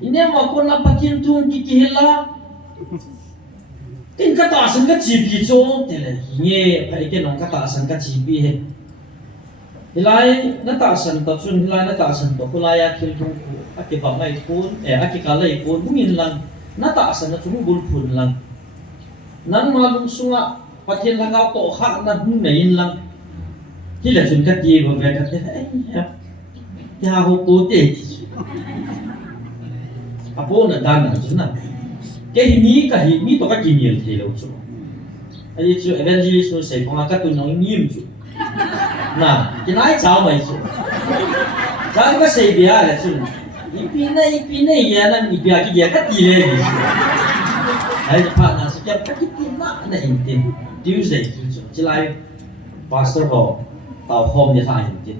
ine ma ko na pakin tung ki hela tin ka ta san ka chi pi cho te le nge pa ke nong ka ta san ka chi pi he hilai na ta san ta chun hilai na ta san to kulai ya khil thung ku aki ba mai kun aki ka lai kun mungin lang na ta san na chung bul phun lang nan ma lung sunga pathin la ga to kha na hun nei in lang hi la chun ka ti ba ve ka te ya ho ko te apo na dan na chuna ke hi mi to ka kimil the lo chu ai chu evangelist no sei ko ka tu no nim chu na ki nai chao mai chu ja ka sei bia la chu ipi na ya na ni bia ki ya ka ti le ni ai pa na su ka ki ti na na in tin Tuesday chu chi lai pastor ho tao hom ni sa in tin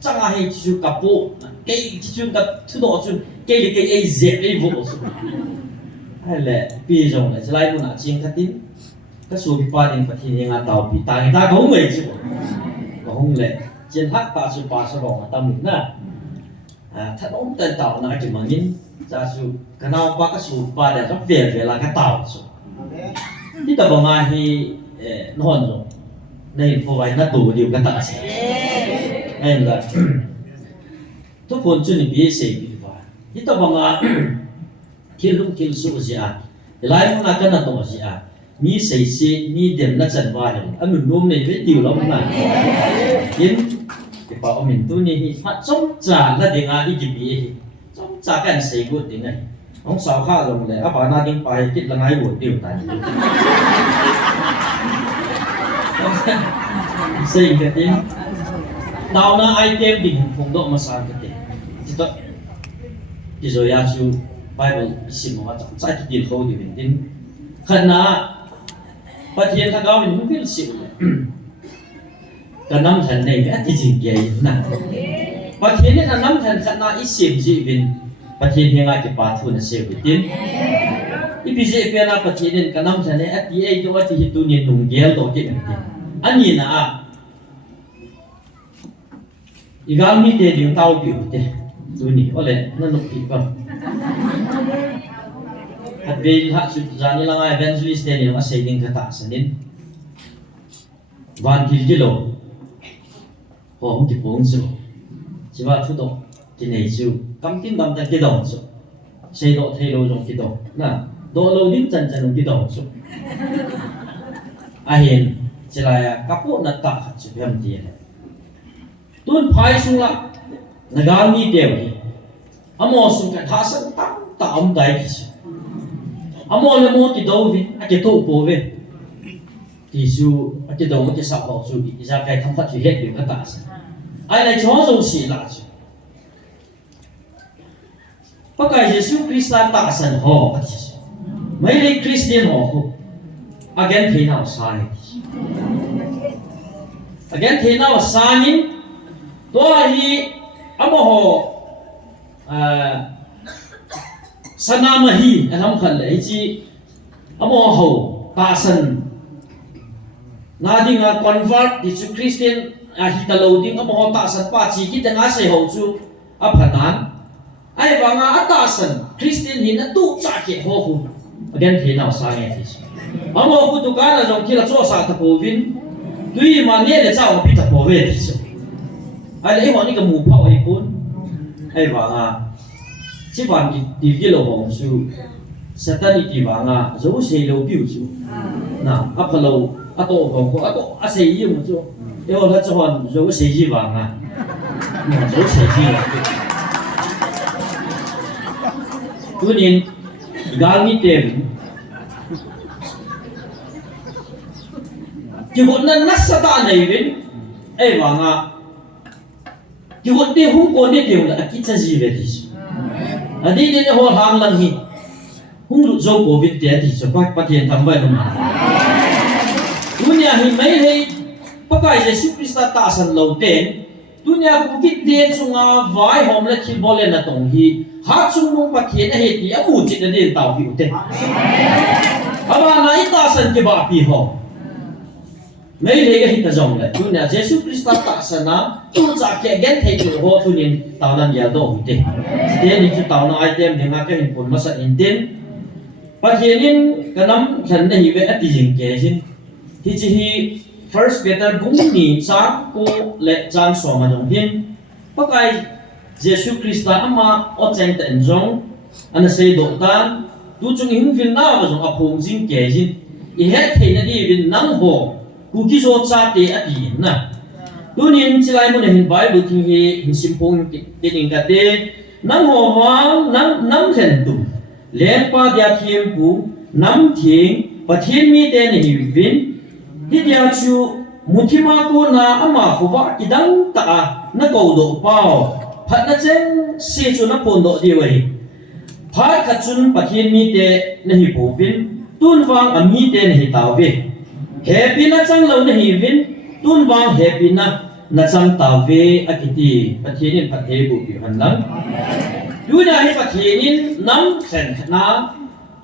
chẳng ai chú cặp bộ cái chú cặp thứ độ chú cái ai dẹp ai vụ hay là bây giờ là lại muốn chiên cắt tin cái số bị ba đến phát hiện nga tàu bị ta người ta có người chứ có không lệ trên hắc ta số ba số bóng ta mình na thật ông tên tàu na chỉ mà nhìn ra số cái nào ba cái số ba để rất về là cái tàu sốที่ตะบงาฮีนอนจงในพวายนัดตัวเดียวกันตาสิไอ้ละทุกคนจุนบีเสบีว่าที่ตะบงาคิลลุงคิลสุเสียหลายคนกันนัดตัวเสียมีเสียสีมีเด่นนัดจันวาอันนุ่มนุ่มในเวทีเรามันยินที่ป่าวมินตัวนี้ฮัดจงจ่าละเดียงอีกบีจงจ่ากันเสียกุดยังไงông sao khá rồiเลยอาบานาดิ้งไปคิดละไงบุญเดียวตายสิ่งที่ดิ้งดาวน่าไอเทมดิ้งคงต้องมาสร้างกันดิ้งที่ต้องที่จะยาชูไปเป็นสิ่งว่าจะใช้ที่ดิ้งเขาดิ้งดิ้งขณะประเทศทางเราเป็นมุ่งพิลสิวกันน้ำทันในแม้ที่จริงเกี่ยนั่นประเทศนี้น้ำทันขณะอีสิบจีบินประเทศที่ง่ายจะปาทุนเสียบินอีพิเศษเป็นประเทศนี้กันน้ำชนะที่ไอ้ตัวที่ฮิตุนี่นุ่งเกลตัวที่เป็นอันนี้นะอีกอย่างมีเดียงเต้าผิวเดียตัวนี้ก็เลยนั่นลูกผิดป่ะฮัดเวลฮัดสุดจานี่ละไงเวนซูลิสเดนี่ละเสียงกระตาสนินวันที่กิโลพอผมที่ผมสู้ชีวะทุกตัวที่ไหนสู้cắm tin đâm tay cái đầu xuống, xây độ thay đồ trong cái đầu, nè, độ lâu đến chân chân trong cái đầu xuống, hiện chỉ là các bộ nát tạ chỉ làm gì này, tuôn phai xuống lại, là gan mi đều đi, amo xuống cái tháo sân tắm tạm đại cái gì, amo là mua cái đầu về, cái tổ bộ về, thì dù cái đầu cái sạp họ dù bị ra cái thằng phát chỉ hết được cái tạ sân, ai lại cho dùng xì lại chứ. Pakai Yesus Kristus tak san ho, mấy lấy Christian ho, again thế nào sai, again thế nào sai nín, tôi hi, amo ho, sanamahi, anh không cần lấy chi, amo ho, ta san, na đi nga convert Yesus Christian, hi ta lâu đi amo ho ta san pa chi kita nga say ho chu, aphanan. Ai và ngã atasan Christian hin tu cha ke ho hu again thế nào sai nghe thế ông ho hu tu ka là dòng kia là cho sa ta po vin tuy mà nghe để sao mà bị ta po về thế ai lấy họ ní cái mù phao ấy cuốn ai và ngã chỉ van đi cái lỗ hồng su Satan đi và ngã dấu xây lâu biểu su na áp lâu áp tổ hồng ko áp tổ áp xây gì mà su yêu là cho hoàn dấu xây gì và ngã dấu xây gì tu nên gal mi tem ki hon nan nasata nei vin ai wa nga ki hon te hung ko ne te la ki cha ji ve ti adi ne ho hang lang hi hung lu zo ko vin te ti so pa patien tham ba no dunia hi mai hei pakai Yesus Kristus ta san lo ten dunia ku kit te chunga vai hom la khil bolen na tong hi hát chung nung pathian a heti a mu chit na den tau bi ute aba na ita san ke ba pi ho mấy thế cái hình dòng này, tu nhà Jesus Christ ta sana, tu cha kia gen thấy tu ho tu nin tao nan ya do hute, thế nên tu tao na item dengan cái hình pun masa intin, pathianin kanam khan na hive ati jing ke jin, hi chi hi first Peter bung ni cha ko le chan so ma jong hin, pakai Jesus Christ ama o chen ten jong, ana sei do tan, tu chung hin vil na wa jong apong jing ke jin, i he thei na di bin nang ho Kuki so cha te ati na tunin chilai mo hin Bible thing hi hin simpong tining ka te nang ho wang nang khen tu len pa dia thiem pu nam thing pathian mi te ni vin hi dia chu muthima ko na ama khuwa kidang ta na ko do pao phat na chen se chu na pon do di wei phat kha chun pathian mi te na hi pu vin tun wang ami te na hi taw ve happy na chang lo na hi vin tun wang happy na chang ta ve akiti pathianin pathe bu bi han lang tu na hi pathianin nam khen na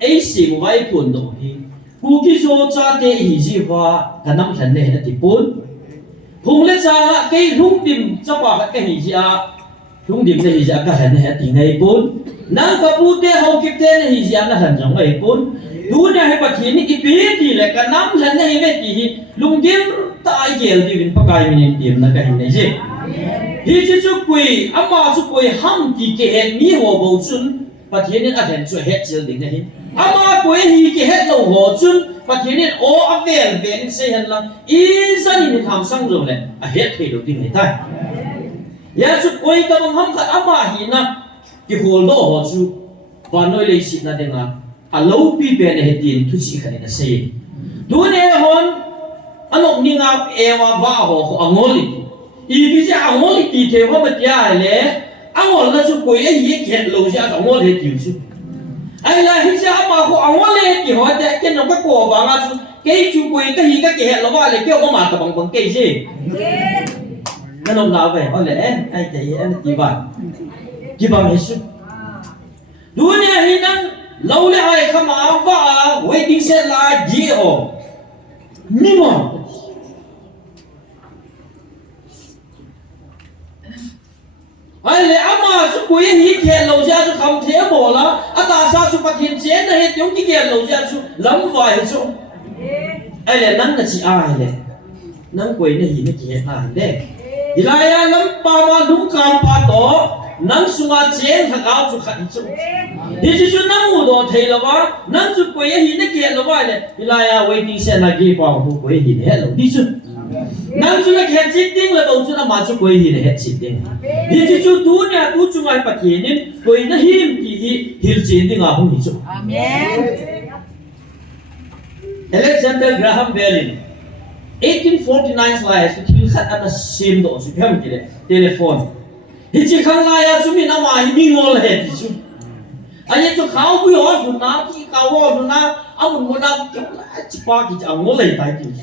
ai si mu vai pun do hi ku ki so cha te hi ji wa kanam than ne ti pun phung le cha la ke lung dim cha pa ka hi ji a lung dim ne hi ja ka han ne ti nei pun nang ka pu te ho ki te ne hi ja na han jong ei pun du ne he pa thi ni ki pi ti le kanam than ne ve ti hi lung dim ta gel di vin pa kai min tim na ka hi nei ji hi chi chu kui ama chu kui ham ti ke he mi ho bo chun pathian in athen chu het chil ding na hin ama kui hi ke het lo ho chun pathian in o avel ven se han lang i san in tham sang zo le a het thei lo ding nei tai ya chu kui ka bang ham khat ama hi na ki hol do ho chu wa noi le si na denga a lo pi be ne he tin thu chi khan na se du ne hon anok ni nga ewa wa ho angoli i bi ja angoli ti the ho ma tia le angol na chu kui e hi ke lo ja ka ngol he ti chu ai la hi ja ma ho angol le ki ho te ke no ka ko ba nga chu ke chu kui ka hi ka ke he lo ba le ke o ma ka bang bang ke ji na no na ve ho le ai te en ti ba ki ba me su dunia hi nang lo le ai khama wa waiting set la ji o mi mo ai le ama su kui hi ke lo ja su kham the bo la ata sa su pathin chen na he tyong ki ke lo ja su lam vai su ai le nang na chi ai le nang kui na hi na ki na le hilaya lam pa ma dung kam pa to nang sunga chen thak au su khat su hi chi su nang u do thei lo wa nang su kui hi na ke lo wa le hilaya waiting set na gi pa hu kui hi ne lo di su nang chu na khet chit ding la bo chu na ma chu koi hi ne het chit ding hi chi chu tu nya tu chu ngai pathian in koi na him ki hi hil chin ding a hu hi chu amen Alexander Graham Bell 1849 lai su thil khat ana sim do su phem ki le telephone hi chi khang la ya chu min ama hi mi ngol he ti chu ani chu khau bu ho fu na ki ka wo fu na amun mo na chi pa ki cha ngol le tai ti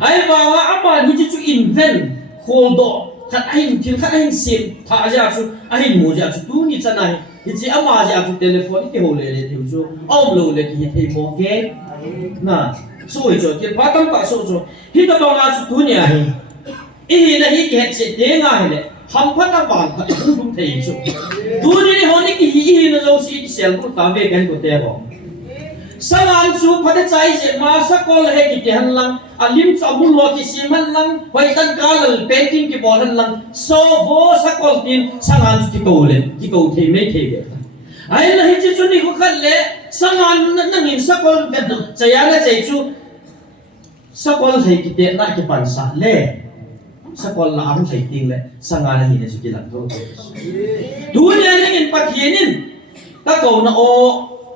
ai ba wa ama hi chu invent hold do khat ai thil khat ai sim tha ja chu ai mu ja chu tu ni chanai hi chi ama ja chu telephone ki ho le le ti chu om lo le ki thei mo ke na so hi chu ti pa tam pa so chu hi ta ba nga chu tu ni ai hi na hi ke che de nga hi le ham phat na ban phat du dum thei chu tu ni ho ni ki hi na zo si sel ku ta ve kan ko te bo salan chu phate chai je ma sakol he ki te han lang alim cha bu lo ki sim han lang hoi tan kalal painting ki bol han lang so bo sakol tin salan ki ko le ki ko thei me thei be ai la hi chu ni ko khat le salan na ngin sakol be chaya la chai chu sakol thei ki te na ki pan sa le sakol la am thei ting le sanga na hi ne chu ki lang tho du ne ngin pathianin ta ko na o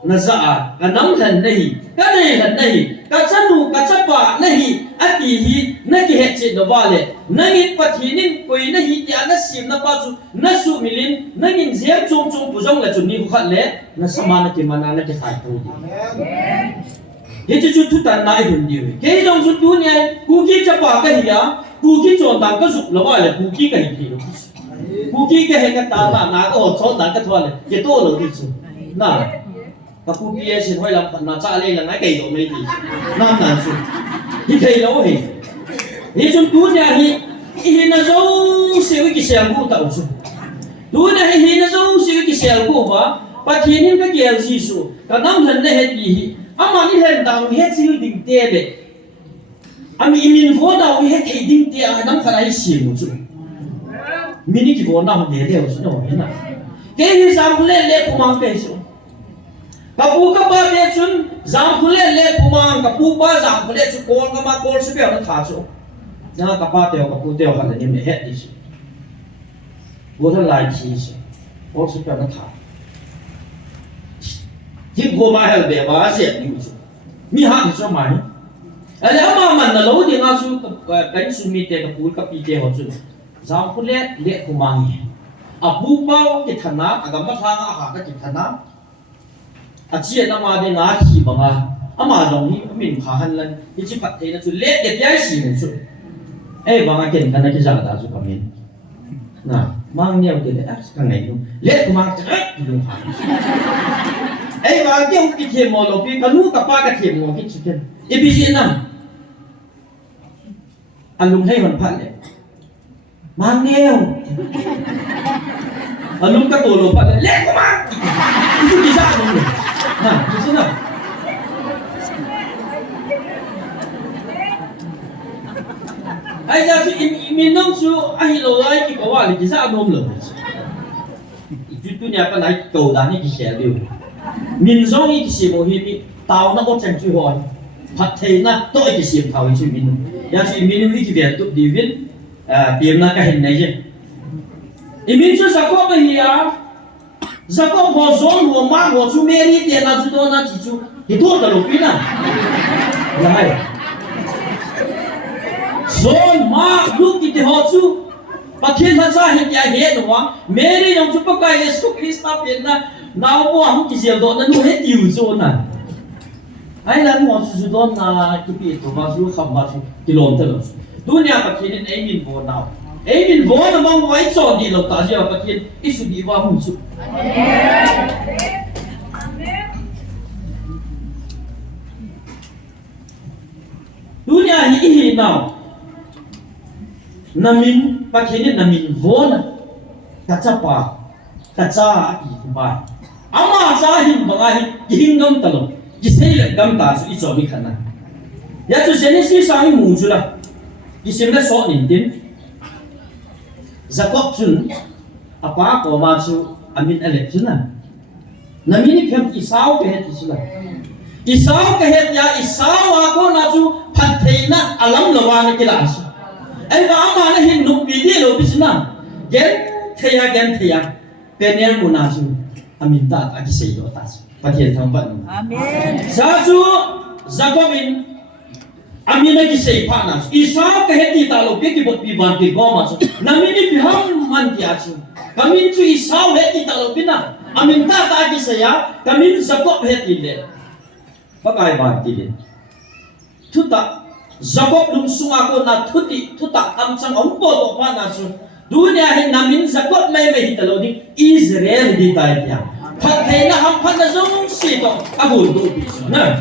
na za ka nam than nahi ka nei han nahi ka chanu ka chapa nahi ati hi na ki het che no wale nangin pathinin koi nahi ya na sim na pa chu na su milin nangin ziam chung chung pujong la chu ni khu khat le na samana ki mana na ki khai thu hi chu thu tan nai hun di ke dong su tu ne ku ki chapa ka hi ya ku ki chon dang ka su lo wale ku ki ka hi thi ku ki ka he ka ta na na ko chon dang ka thwa le ke to lo di chu na ka pu pi sin hoi lam na cha le la ngai kai do mai ti nam nan su hi thei lo he hi chun tu nya hi na zo se wi ki se ngu ta su tu na hi na zo se wi ki se ngu ba pa thi nin ka gel si su ka nam han ne he ti hi ama ni hen dang he sil ding te le ami min vo da wi he thei ding te a nam kha ai si mu chu mini ki vo na ho de de su no he na ke hi sam le le ku mang pe su kapu ka ba be chun zam khule le pumang kapu ba zam khule chu kol ka ma kol su be na tha chu na ka pa te kapu te ha ni me he di su wo tha lai chi su kol su be na tha ji ko ma hel be ba se ni su mi ha ni so mai ale ama man na lo di nga su ka su mi te kapu ka pi te ho chu zam khule le pumang apu pa ki thana agam ma tha nga ha ka ki thana a chia na ma de nga thi ba nga ama long ni min pha han lan ni chi pat the na chu le de pyai si ne chu ai ba nga ken kana ki ja da chu ka min na mang neo de a ka ngai nu le ku mang cha ki lu ha ai ba ke ki the mo lo pi ka nu ka pa ka the mo ki chu ken EPC nam alung hay hon phat le mang neo alung ka tolo phat le ko ma isu bisa alung ha isu na ai ja su min nong su ai lo ai ki ko wa le ki sa nom lo tu nya pa nai cầu đàn ni ki xe liu min zong ki si mo hi ni tao na ko chen chu hoi phát thế na tôi cái xiêm thầu chứ mình ya chỉ mình đi cái việc tụt đi viết tiệm na cái hình này chứ mình cho sao có bây giờ sao có hồ zone hồ má hồ chú mê đi tiền là chú đó na chỉ chú thì thôi là lục pin à này zone má lúc cái hồ chú bắt thiên thân sa hiện tại hết đúng không mê đi trong chú bắt cái Jesus Christ na tiền na nào mua không chỉ xiêm đó nó hết nhiều zone này ai làm một số đó là cái việc của bao nhiêu không bao nhiêu km rồi, dunia bạc thiên ấy mình vô nào, ấy mình vô nó mong vậy chọn đi lâu ta giờ bạc thiên ít số đi vào hùng chút. Dunia ini nào, namin bạc thiên namin vô na, kaca pa, kaca itu ba, ama sahim bagai hinggam talong. Kisah yang gam ta su iso ni khana ya chu Genesis sang mu chu la isim la so nin tin Jacob chun apa ko ma chu amin ale chu na namini phem Isau ke het chu la Isau ke het ya Isau a ko na chu phat theina alam lawa na kila su ai ba ma na hin nu pi di lo bi chu na gen theya penel mu na chu amin ta a kisai do ta chu Pathian thang vận. Amen. Sa chu Jacobin amin ki sei pha na. Isau ka heti ta lo pe ki bot pi van ki go ma chu. Namini pi ham man ki a chu. Kamin chu Isau heti ta lo pi na. Amin ta ki sei ya. Kamin Jacob heti le. Pakai van ki le. Thuta Jacob lung sunga ko na thuta am chang ong ko to pha na chu. Dunia hin namin Jacob mai hi ta lo ding Israel di ta ya. Phát thế na ham phát na giống xì to abu do bi na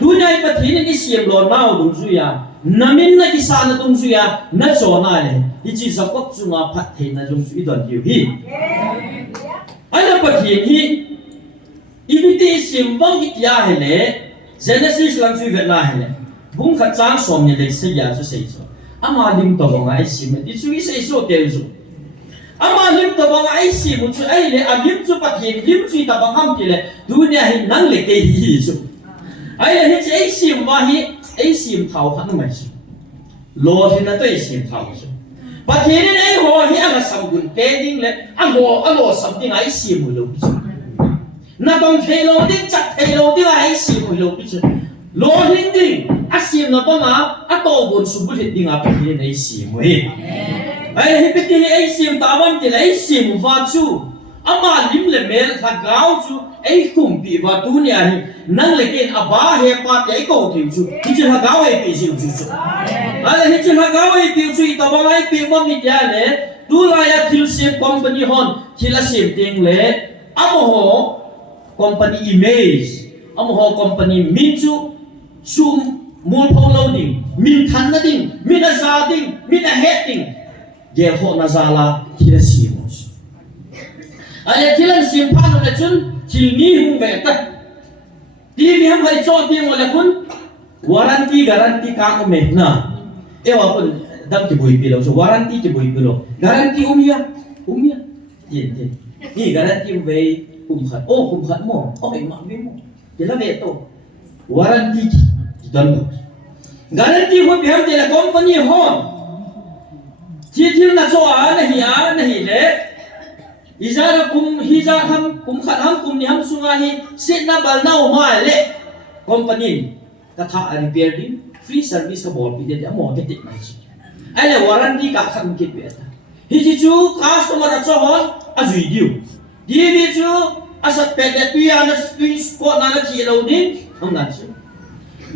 dunia phát thế ni xiêm lo nao dung su ya namin na kisa na dung su ya na cho na le di chi Jacob chu nga phát thế na dung su idon diu hi ai na phát thế hi ibiti xiêm vang hit ya he le Genesis lang su vet na he le bung khat chang som ni le se ya su sei so ama lim to nga ai xiêm di su i sei so tel su ama lim to bang ai si mu chu ai le alim chu pathin lim chu ta bang ham ki le dunia hin nang le ke hi chu ai le hi ai si ma hi ai si thau khan mai chu lo hin na to ai si thau chu pathin ai ho hi anga sam gun te ding le alo sam ding ai si mu lo chu na dong the lo ding chat the lo ding ai si mu lo chu lo hin ding a si na ba ma a to gun su bu ding a pathin ai si mu hi ai hi piti ai sim ta ban ti ai sim va chu ama lim le mel kha gao chu ai kum pi va dunia hi nang le ken aba he pa ti ai ko ti chu ti chi ha gao ai pi chu chu ai hi chi ha gao ai pi chu ta ba ai pi ma mi ja le tu la ya thil sim company hon thila sim ting le amo ho company image amo ho company min chu sum mul phong loading min than na ding min a za ding min a heading dia ho na zala thila simos ale thila sim pha no le chun thil ni hung ve ta ti vi ham hai cho ti mo le kun warranty garanti ka ko me na e wa pun dam ti bui pi lo so warranty ti bui pi lo garanti umia yin tin ni garanti ve kum khat mo o ai ma ve mo ti la ve to warranty ti dan garanti ho bi ham ti la company hon chi thil na cho na hi le izara kum hiza ham kum khat ham kum ni ham sunga hi sit na bal nau ma le company ka tha repair din free service ka bol pi de mo ke tik mai chi ai le warranty ka kham ki pe ta hi chi chu customer cho hon a zui diu di vi chu asat pe de tu ya na squeeze ko na na chi lo din ang na chi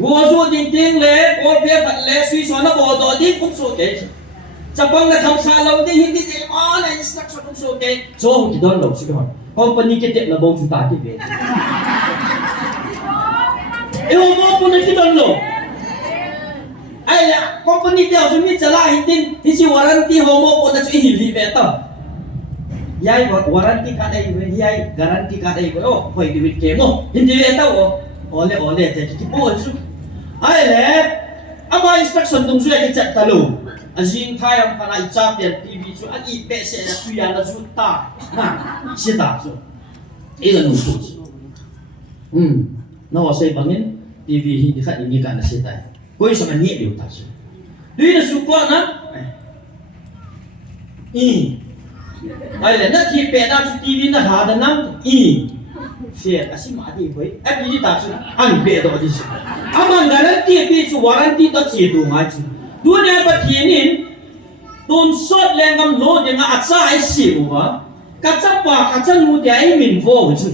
wo so ding ting le ko pe pat le sui so na bo do di kum so ke Sapang na kam sa law din hindi din na instruction kung so kay so ki don law siguro company kite na bo chu ta ti be e mo po na ki don law ai là company tiêu chúng mình chả hình tin thì chỉ warranty homo của nó chỉ hỉ về tao yai warranty card đây với yai guarantee card đây với phải đi với kemo hindi về tao ole thì cái bộ chứ ai là ama instruction tung suy cái chặt ta luôn azin thai am kana icha tiền tv chu an i pe se na tuya na chu ta na si ta chu e ga nu chu nó say bangin tv hi khat ni ka na se ta koi sa ni liu ta chu dui na su kwa na ai là nó thi pe na chu tv na ha da nam Share asim adi boy abi di ta chu an pe do di chu ama guarantee pe chu warranty ta che do ngai chu dunia patienin ton sot lengam lo denga acha ai si wa kachapa kachan mu dia ai min vo chu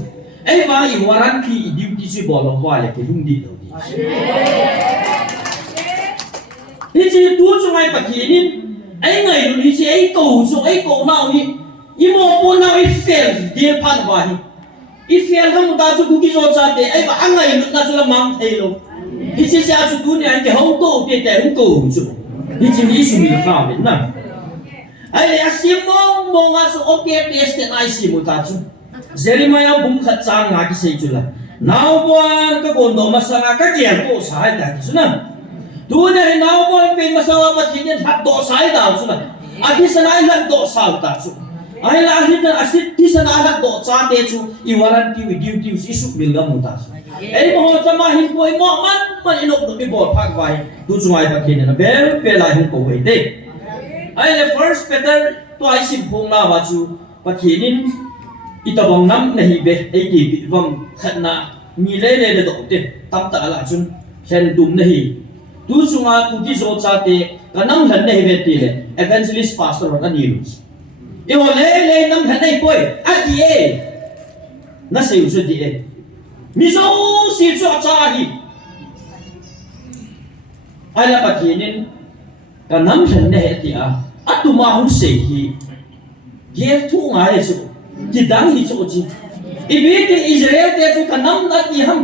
ai ba I warranty I duty chu bolo wa le ke hung di do di hi chi tu chu ngai patienin ai ngai lu ni chi ai ko nau hi I mo po nau I fail dia phan wa hi I fail ka mu ta chu ku ki zo cha te ai ba angai lu na chu la mang thei lo hi chi cha chu dunia ke hong to te te hong ko chu hi chi ni su mi ka me na ai le asim mo nga su okay test na I si mu ta chu Jeremiah bum khat chang nga ki sei chu la now bon ka bon do masanga ka kian ko sai ta chu na tu ne now bon pe masanga pa thin hat do sai da chu na a ki sanai lan do sa ta chu ai la hi na asit ti sana hat do cha te chu I warranty with duty isu mil ga mu ta chu ai mo chama hin poi mo man inok do bi bol phak vai tu chu ai pa thin na bel pe lai hung ko wei te ai le first Peter to ai sim phong na wa chu pathinin itabang nam nahi be ai ki bang khatna mi le do te tam ta la chun hen dum nahi tu sunga ku ti zo cha te kanam han nahi be ti le evangelist pastor wa ni lu e ho le nam han nei poi a ti e na se u di e mi zo si zo cha hi ai la pathinin kanam han nahi ti a atuma hu se hi ge thu nga le chu ki dang hi chu chi ibit Israel te chu kanam na ti ham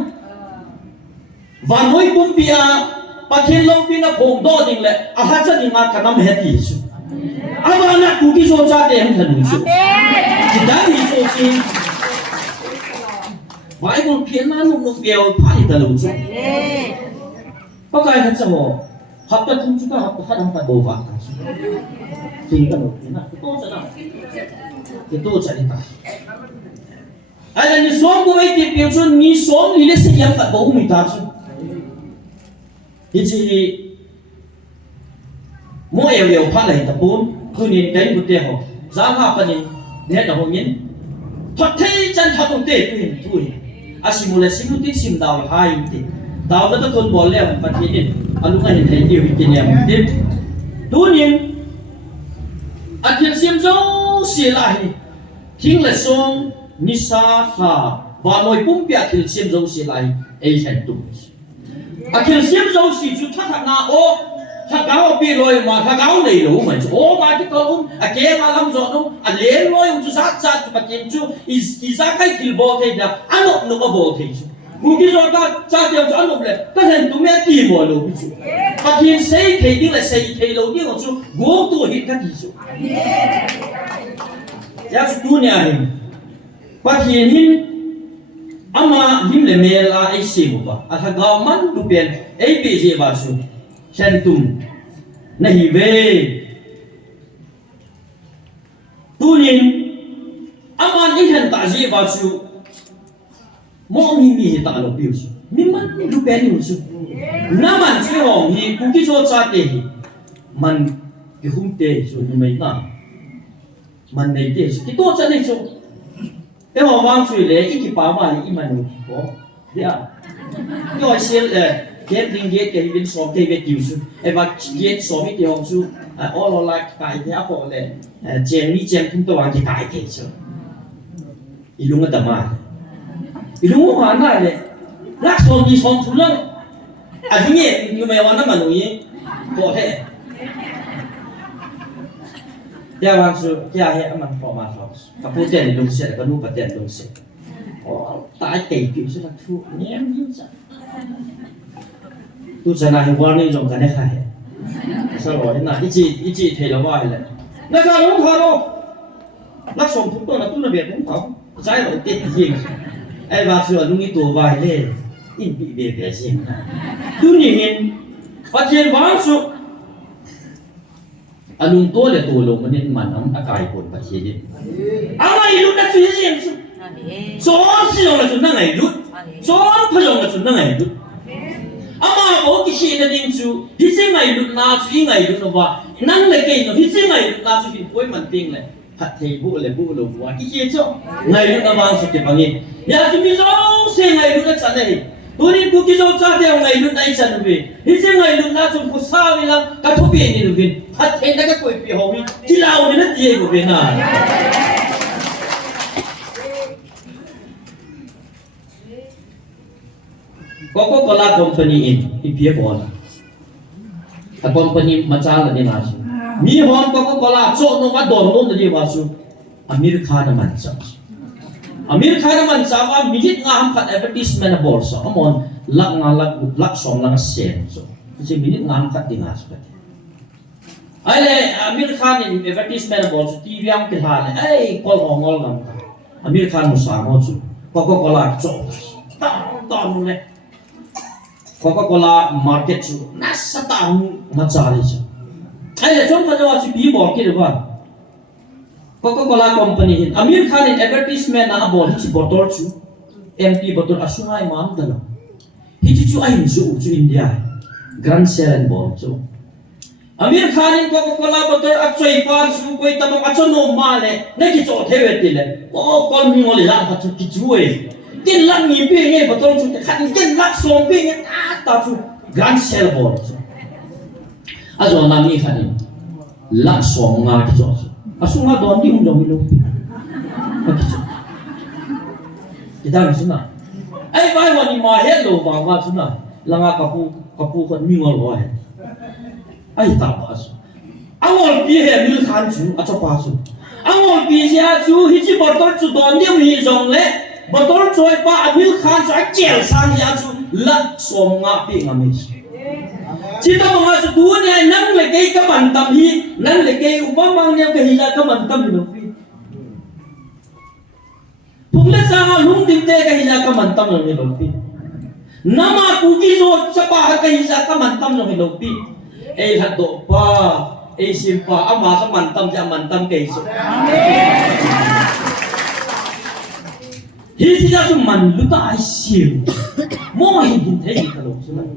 wa noi pum pia pathin long pina khong do ding le a ha cha ding ma kanam he ti chu aba na ku ki so cha te ham thanu chu ki dang hi chu chi vai con phiền ma nung nung bèo phai ta lu chu pa kai khat cha ho hấp ta tung chúng ta hấp ta đang phải bầu vàng thì cái đó thì tôi sẽ đi ta ai là ni sống của ấy thì biểu chuẩn ni sống ni lấy sự phải bầu mình ta chứ thì chỉ mỗi yêu phát lại tập bốn cứ nhìn cái một tiêu họ giá hạ phần nhìn nét là họ nhìn thật thế chân thật không tệ cứ hình thôi simula simutin sim đào hai thì đào nó con bò leo phát hiện anh ngay thấy nhiều kinh nghiệm tiếp tu nhiên anh thiên sim dấu xì lại thiên là song nisa kha và nội bung bia thiên sim dấu xì lại ấy thành tu anh thiên sim dấu xì chú thắt thắt na ô thắt áo bị rồi mà thắt áo này đủ mà ô mà cái con kia mà làm rồi đúng liền rồi chú sát sát chú bắt kiếm chú isa cái kiểu bò thế nào anh nó có bò thế Mungkin kita cakap macam mana boleh? Kan hendak mesti timur lo bisu. Pakai sei kiri le sei kiri lo dia macam gua tu hit kan bisu. Ya dunia ini. Pakai ini ama him le mela isi buka. Asal gaman dupen APC basu. Sentum nahi be. Dunia ama ini hendak tazi basu. Mo mi ta lo biu su mi man lu pe ni su na man chi hong hi ku ki so cha te hi man ki hum te su ni mai na man nei te su ki to cha nei su e ho wang sui le i ki pa ma ni i man ni ko ya yo xian le get ding get ke bin so te ve tiu su e ba get so mi te hong su all lo like kai te a ko le chen ni chen kum to wang ki kai te su i lu nga ta ma Ilmu mana le? Nak soal tulang, akhirnya you may want mana ni? Boleh. Dia maksud dia he aman formal house. Kemudian di lungsi ada kanu pada lungsi. Oh, tak ada itu sudah tu ni yang bisa. Tu sana hewan ni jom kan kaya. สลอยน่ะอีจีเทละว่าเลยนะครับลุงทาโร่นักสมทุกตัวนะตุ้นระเบียบของเขาใช้เราติดจริงไอ้บาส่วนลุงนี่ตัววายเลยอินปีเบียสิดูนี่เห็นประเทศวางสุอลุงตัวเลยตัวลงมันนี่มันน้ำอากาศคนประเทศนี้อะไรรู้นักสุยเสียงสุสอนสิยองละสุดนั่งไงรู้สอนพยองละสุดนั่งไงรู้อามาบอกกิจเนี่ยดิ้งสุฮิซิไงรู้น่าสุยไงรู้นะว่านั่งเลยเกี่ยนฮิซิไงรู้น่าสุยป่วยมันติ้งเลยพัดเทบุเลยบุลงว่ากิจจ้องไงรู้นะวางสุดที่ปังงี้ยาสุมิจ้องเสียไงรู้นะจันเลยตัวนี้กูกิจจ้องจ้าเดียวไงรู้นะไอ้จันนุบิฮิซิไงรู้น่าสุกุศลเวลากระทบเองนี่นุบิพัดเทนักกุยปีหอมีที่เราเนี่ยนั่นเองนุบินะCoca-Cola company in Piedmont. A company macam ni masuk. Mi hon Coca-Cola so no madon no ni masuk. Amerika naman sa. Amerika naman sa wa mijit nga ham kat advertisement na bolsa. Amon lak song lang sen so. Kasi mijit nga ham kat dingas pa. Ay Amerika ni advertisement na bolsa TV ang tilhal. Ay kol ongol lang. Amerika mo sa mo so. Coca-Cola so. Ta mo le. Coca-Cola market chu nasa taong macari chu. Ay chong kajawa chu pi bo ki ba. Coca-Cola company hin America in advertisement na bol hi bottle chu empty bottle asungai mam dalo. Hi chu ai chu India. Grand Selen bol chu. America in Coca-Cola bottle achoi pa chu koi tabong achono male na ki chu thewe tile. O kol mi ngol la ka chu ki chu e. Ken lang ni pi nge botol chu khat ken lak som pi nge ta chu grand sel bol azo na mi khanin lak som nga ki chu asu nga don di undong mi lo pi kita ni suna ai vai wa ni ma hello ba wa suna langa kapu kon mi ngol wa ai ta ba su angol pi he mil khan chu acho pa chu angol pi sia chu hi chi botol chu don di mi jong le botol choi pa Amir Khan sa kel sang ya chu lak som nga pi ngamis chita mga sa dunia nang legay ka mantam hi nang legay upamang niya kahila ka mantam hi pi pugla sa nga lung dinte kahila ka mantam hi pi nama kuki so sa pa kahila ka mantam hi pi ay hado pa ay simpa ama sa mantam siya mantam kay so Hisi ka suman luta ay siyo. Mo higit ay kalok suman.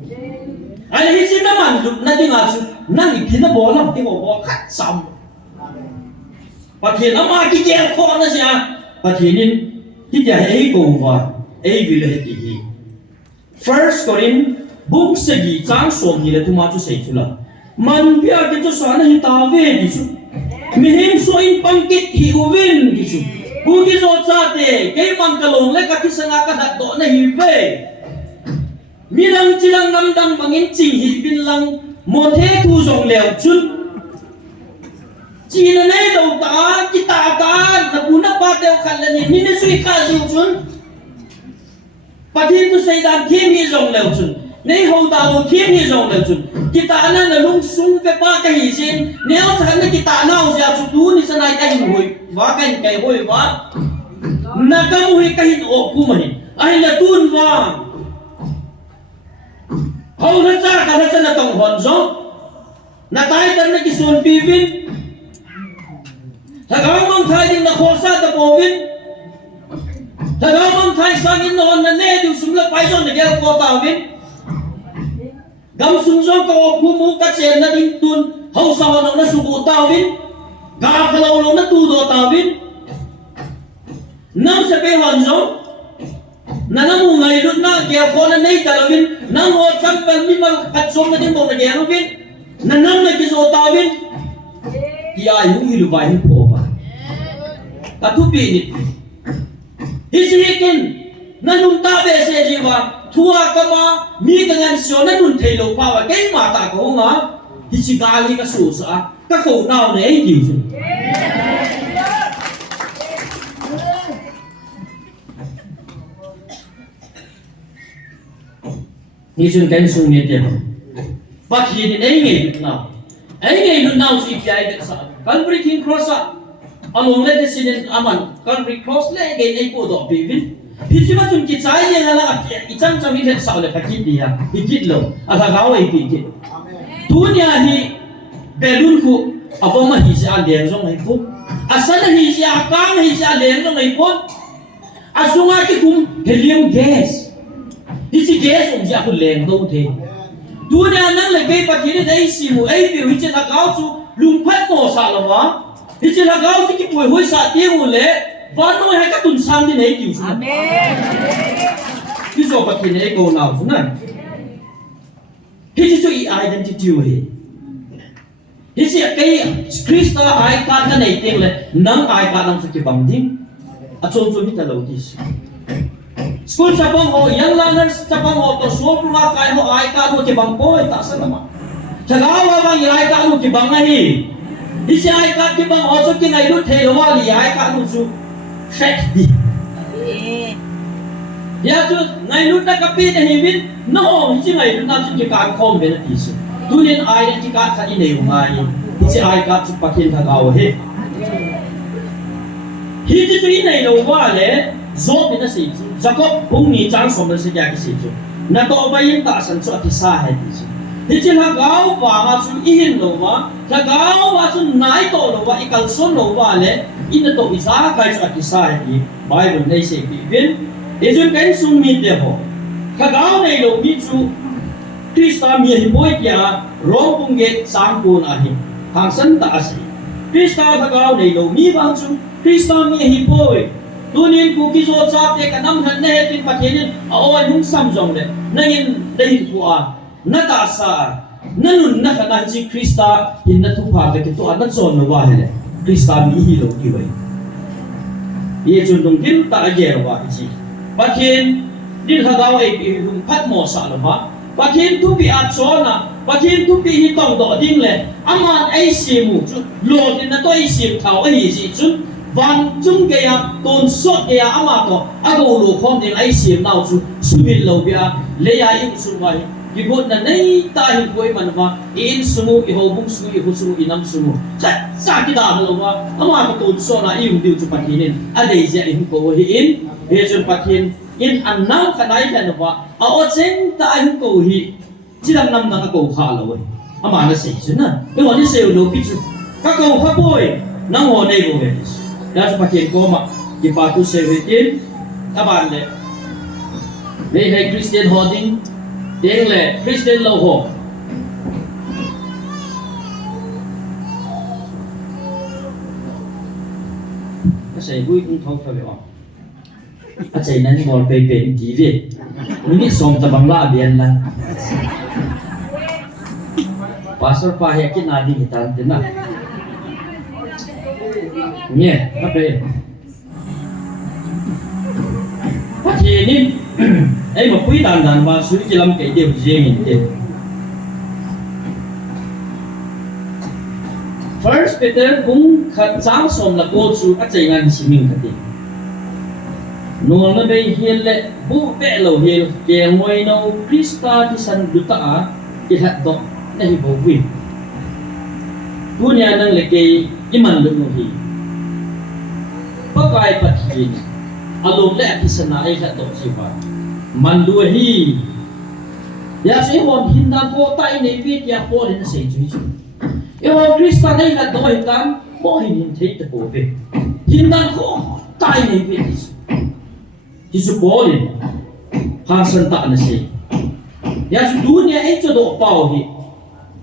Ay hisi naman lut na di nga su nang ikinabolam ti ko kat sam. Pati na makikil ko na siya. Pati nin hidya ay ko va ay vile hi. First Corinth book segi chang som ni le tumachu sei chula. Man bia ke to sana hitawe di su. Mihim so in pangkit hi uwin di su. Bugi so sate kay mangkalong le katisanga ka do na hibe mirang chilang namdang mangin ching hibin lang mothe tu jong leo chun china nei do ta kita ka na puna pa teo khalani ni ne sui ka ju chun pathin tu sei dan thiem hi jong leo chun nei ho da do thiem hi jong leo chun kita ana na lung sung pe pa ka hi sin neo chan na kita na ho ja chu tu ni sanai ka hin hoi wa kan kai hoi wa nagamuhi kahin o kumani ay latun wa hau racha ka racha na tong honzo na tai tan na kison pivin tagaw mang thai din na khosa ta povin tagaw mang thai sangin no na ne du sumla paison na gel ko tawin gam sungzo ko kumu ka chen na din tun hau sa no na sugu tawin ga khalaw lo na tu do tawin nang sa honzo nanamu ngai lut na kya ko na nei talawin nang o chang pal mi mal katsom na din bo na gerubin nanam na kiso tawin ya yu ilu vai ko ba katupi ni hisikin nanum ta be se jiwa thua kama mi kangan syo nanun thailo pa wa kai ma ta ko nga hisigali ka su sa ka ko naw ne ai diu Ni sun kan sun ni te ba ki ni nei ngai na ai ngay nun nào si piai det sa Calvary King Cross among le desinin aman Calvary Cross le ngay ai po do bivin Hizima chung ki chai yang ala ichang chang ni sa le pakit dia ikit lo ala gaw ai pi dunia hi belun ku avoma hi ja leng jong ai pu asana hi ja kang hi ja leng jong ai pu asunga ki kum helium gas hi si gas ong ja ku leng do the dunia nang le be pakit dai si mu ai bi hi cha gaw chu lung phat mo sa lo wa hi cha gaw ki pui hoi sa ti mu le van noi hai ka tun sang di nei kiu chu amen ki zo pakit nei go nào chu na hi chi chu I identity hi hi si cái Krista ai ka ka nei teng le nang ai ka nang chu ki bang ding a chon chu mi ta lo ti school sa bang ho young learners sa bang ho to so pura kai ho ai ka ho ki bang ko ta sa ma chagawa bang ai ka ho ki bang hi hi si ai ka ki bang ho chu ki ngai lu the lo wa li ai ka ho chu set đi, ya tu ngày lúc ta copy thì hình biết no, chỉ ngày lúc ta chỉ cả com về là gì sự, tu nên ai đã chỉ cả cái này của ai, chỉ ai cả chụp bắt hình thằng nào hết, hi chỉ cái này đâu qua lẽ, zone bên đó gì, Jacob cũng nghĩ trang sống là sẽ cái gì chứ, na to bây ta sản xuất thì xa hết gì, hi chỉ là gạo và mà chú in đâu mà, là gạo và chú nai to đâu mà, ikan son đâu mà lẽ ina to isa kai chu akisai ni Bible nei se bi bin ejun kai sum mi de ho khagao nei lo mi chu Krista mi hi boy kya rom pung ge sang kun a hi hang san ta asi Krista khagao nei lo mi bang chu Krista mi hi boy tunin ku ki zo cha te ka nam han ne tin pa thenin a oi hung sam jong le nangin dei ku a na ta sa nanun na kana ji Krista in na thu pha ke to an zon no wa hele Krista mi hi lo ki wei ye chun dong kim ta ye lo wa chi pathin din ha gaw ai pi hum phat mo sa lo ba pathin tu bi a chona pathin tu bi hi tong do ding le aman ai si mu chu lo din na to ai si thau ai ji chun van chung ke ya ton sot ke ya ama to a go lo khom ding ai si nau chu subil lo bia le ya yu su mai Gibot na nay tayo ko'y manwa iin sumu ihobong sumu ihusumu inam sumu sa kita dalawa ang mga katudso na iyong diyo sa patinin aday siya ihong kuhiin hiyong patin in anang kanay ka na ba ao cheng tayo kuhi silang nam na kakaw kalaway ang mga nasisyon na iwan niya sa'yo lo pitso kakaw kapoy nang honay mo betis dahil sa patin ko kipatu 17 kabale may Christian holding tiếng lệ Christian lâu hồ cái gì vui cũng thâu thôi vậy cái gì này ngồi bề bề gì vậy mình biết xong ta bằng la biển là pastor pa hay cái nào đi người ta thế nào nhé các bạn phát hiện đi ấy mà quý đàn đàn và suy chỉ làm cái điều gì mình thế First Peter cũng khẩn sáng sớm là cô chú các chị ngành chỉ mình thật nô nó bây hiền lệ bố vẽ lầu hiền kẻ ngoài nâu Krista thì sanh được ta cái hạt đó này bảo vệ dunia năng lệ cái iman được nô hi bác ai bắt hiền alom lệ thì sanh ai hạt đó chỉ vậy man đua hi ya sẽ hồn hin na cô tay này viết ya cô đến sẽ truy chú yêu Krista này là đôi tam mỗi hình thấy được bộ về hin na cô tay này viết thì chú bố đi ha sân tạ là gì ya chú dunia ấy cho độ bao hi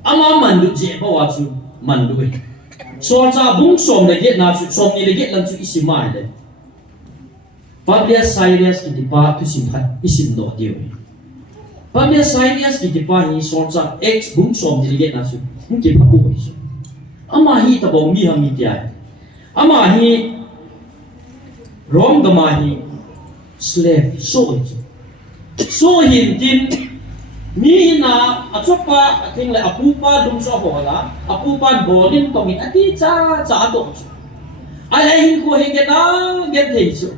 ama man được dễ bao chú man đuôi so cha bung som để get na chú som ni để get lan chú isi mai đấy Publius Cyrus ki dipa tu simhat isim do dio. Publius Cyrus ki dipa hi sorcha ex bung som dilige na su. Ki pa bu isu. Ama hi ta bo mi ha mi tia. Ama hi rom gama hi slave so isu. So hin tin mi na achopa ating la apupa dum so hola apupa bolin tongin ati cha cha do. Ai hin ko hi ke na get thei su.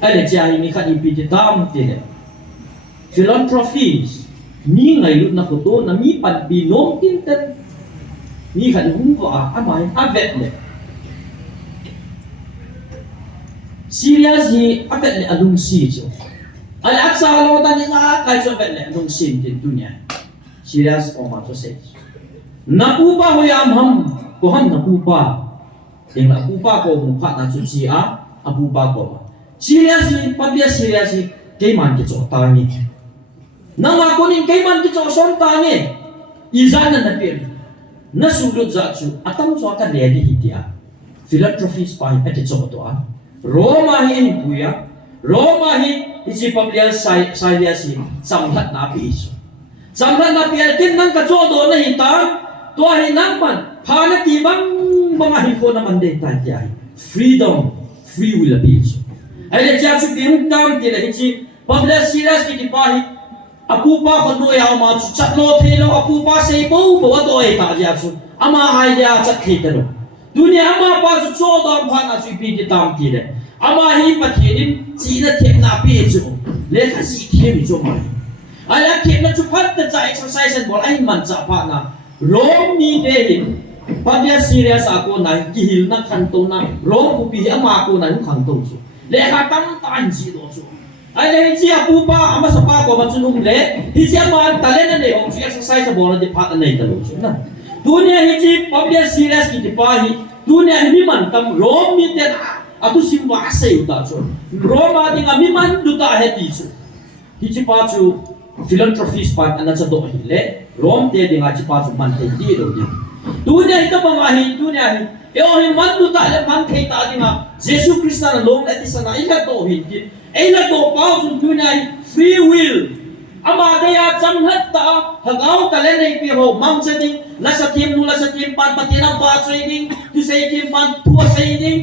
Ada jahit ni kan impi ditam tidak. Philanthropies ni ngai lut na koto na mi pan binom tinten. มีขันหุ่นว่าอาไมอาเวทเลยซีเรียสนี่อาเวทเลยอารมณ์ซีจ้ะอันอักษรโลตันนี่นะใครจะเวทเลยอารมณ์ซีในดุนยาซีเรียสออกมาจะเสียนับอุปาหัวยามham ko hamนับอุปาyang nak upa ko mukha na cuci abu pa ko serius ni pabia serius ni kaiman ki chok ta ni nama ko ning kaiman ki chok som ta ni izana na pir na sulut za chu atam so ka de di hitia philanthropy spy at chok to a roma hi in puya roma hi isi pabia serius ni samhat na pi isu samhat na pi tin nang ka chok do na hita to hi nang man phana ti bang mga hiko naman din tayo freedom free will appeals ay na siya sa pinuntam tila hindi pabla silas kitipahi aku pa kung no yaw mga chat lo tilo aku pa sa ipo bawa to ay tayo so ama ay dia chat kita no dunia ama pa sa so dam pa na si pititam tila ama hi patinin sina tip na piso le kasi tip jo mai ay tip na chupat na sa exercise and ball ay man sa pa na rom ni dehin Pada serius aku naik kihil nak kantor nak roh kupi ama aku naik kantor tu. Leha tam tanji tu tu. Ada hiji aku pa ama sapa aku macam nung le. Hiji ama talen ni orang si exercise bola di pat naik tu tu. Nah, dunia hiji pada serius kita pahi. Dunia ini man tam roh ni ten aku simwase uta tu. Roh mati kami man duta hati tu. Hiji pacu philanthropist pat anak sedok hile. Roh dia dengan cipacu man hati tu dia. Dunia itu pengahi dunia ini. Yang mandu tak ada mantai tak ada. Yesus Kristus long lagi sana. Ikat tu hinjit. Ikat tu pausun dunia ini free will. Ama daya jamhat ta hagau kalen nei pi ho mang seding la sakim nu la sakim pan patina ba trading tu sei kim pan tua sei ding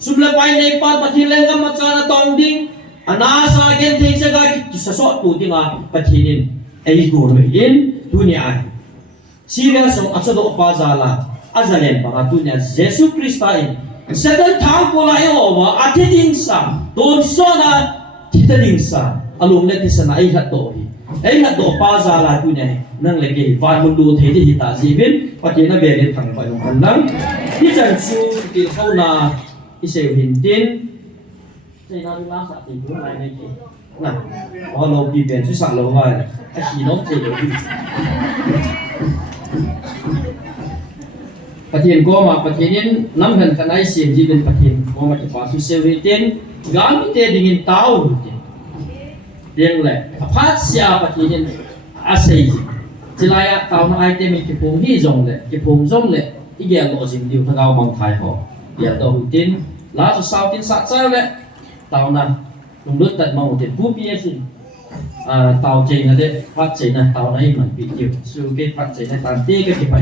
subla pai nei pan patilen kam macana tong ding anasa gen thei jaga ki sa so tu dinga patinin ei go in dunia ai serius ang asado pazala azalen para dunia Yesus Kristus sedang thang pola yo wa atiding sa don sona tiding sa alung leti sana ai hato ai hato pazala dunia nang lagi van mundu thei di hita jibin patina bele thang pa yung andang hi chan su ti hauna iseu hintin sai na la sa ti bu lai nei ki na wa lo bi ben su sa lo wa a hi nom thei lo bi Patien goma patienin namhan kanai sim jibin patien goma ki pasu sewitin gami te dingin tau ding le apat sia patienin asai jilaya tau na item ki pum hi jong le ki pum jong le ige lo jing diu thagau mang thai ho ya do hutin la su sautin sa chau le tau na lung lut tat mau te pu pi sin tau chei na de pat chei na tau na hi man pi kiu su ke pat chei na tan te ke ki pa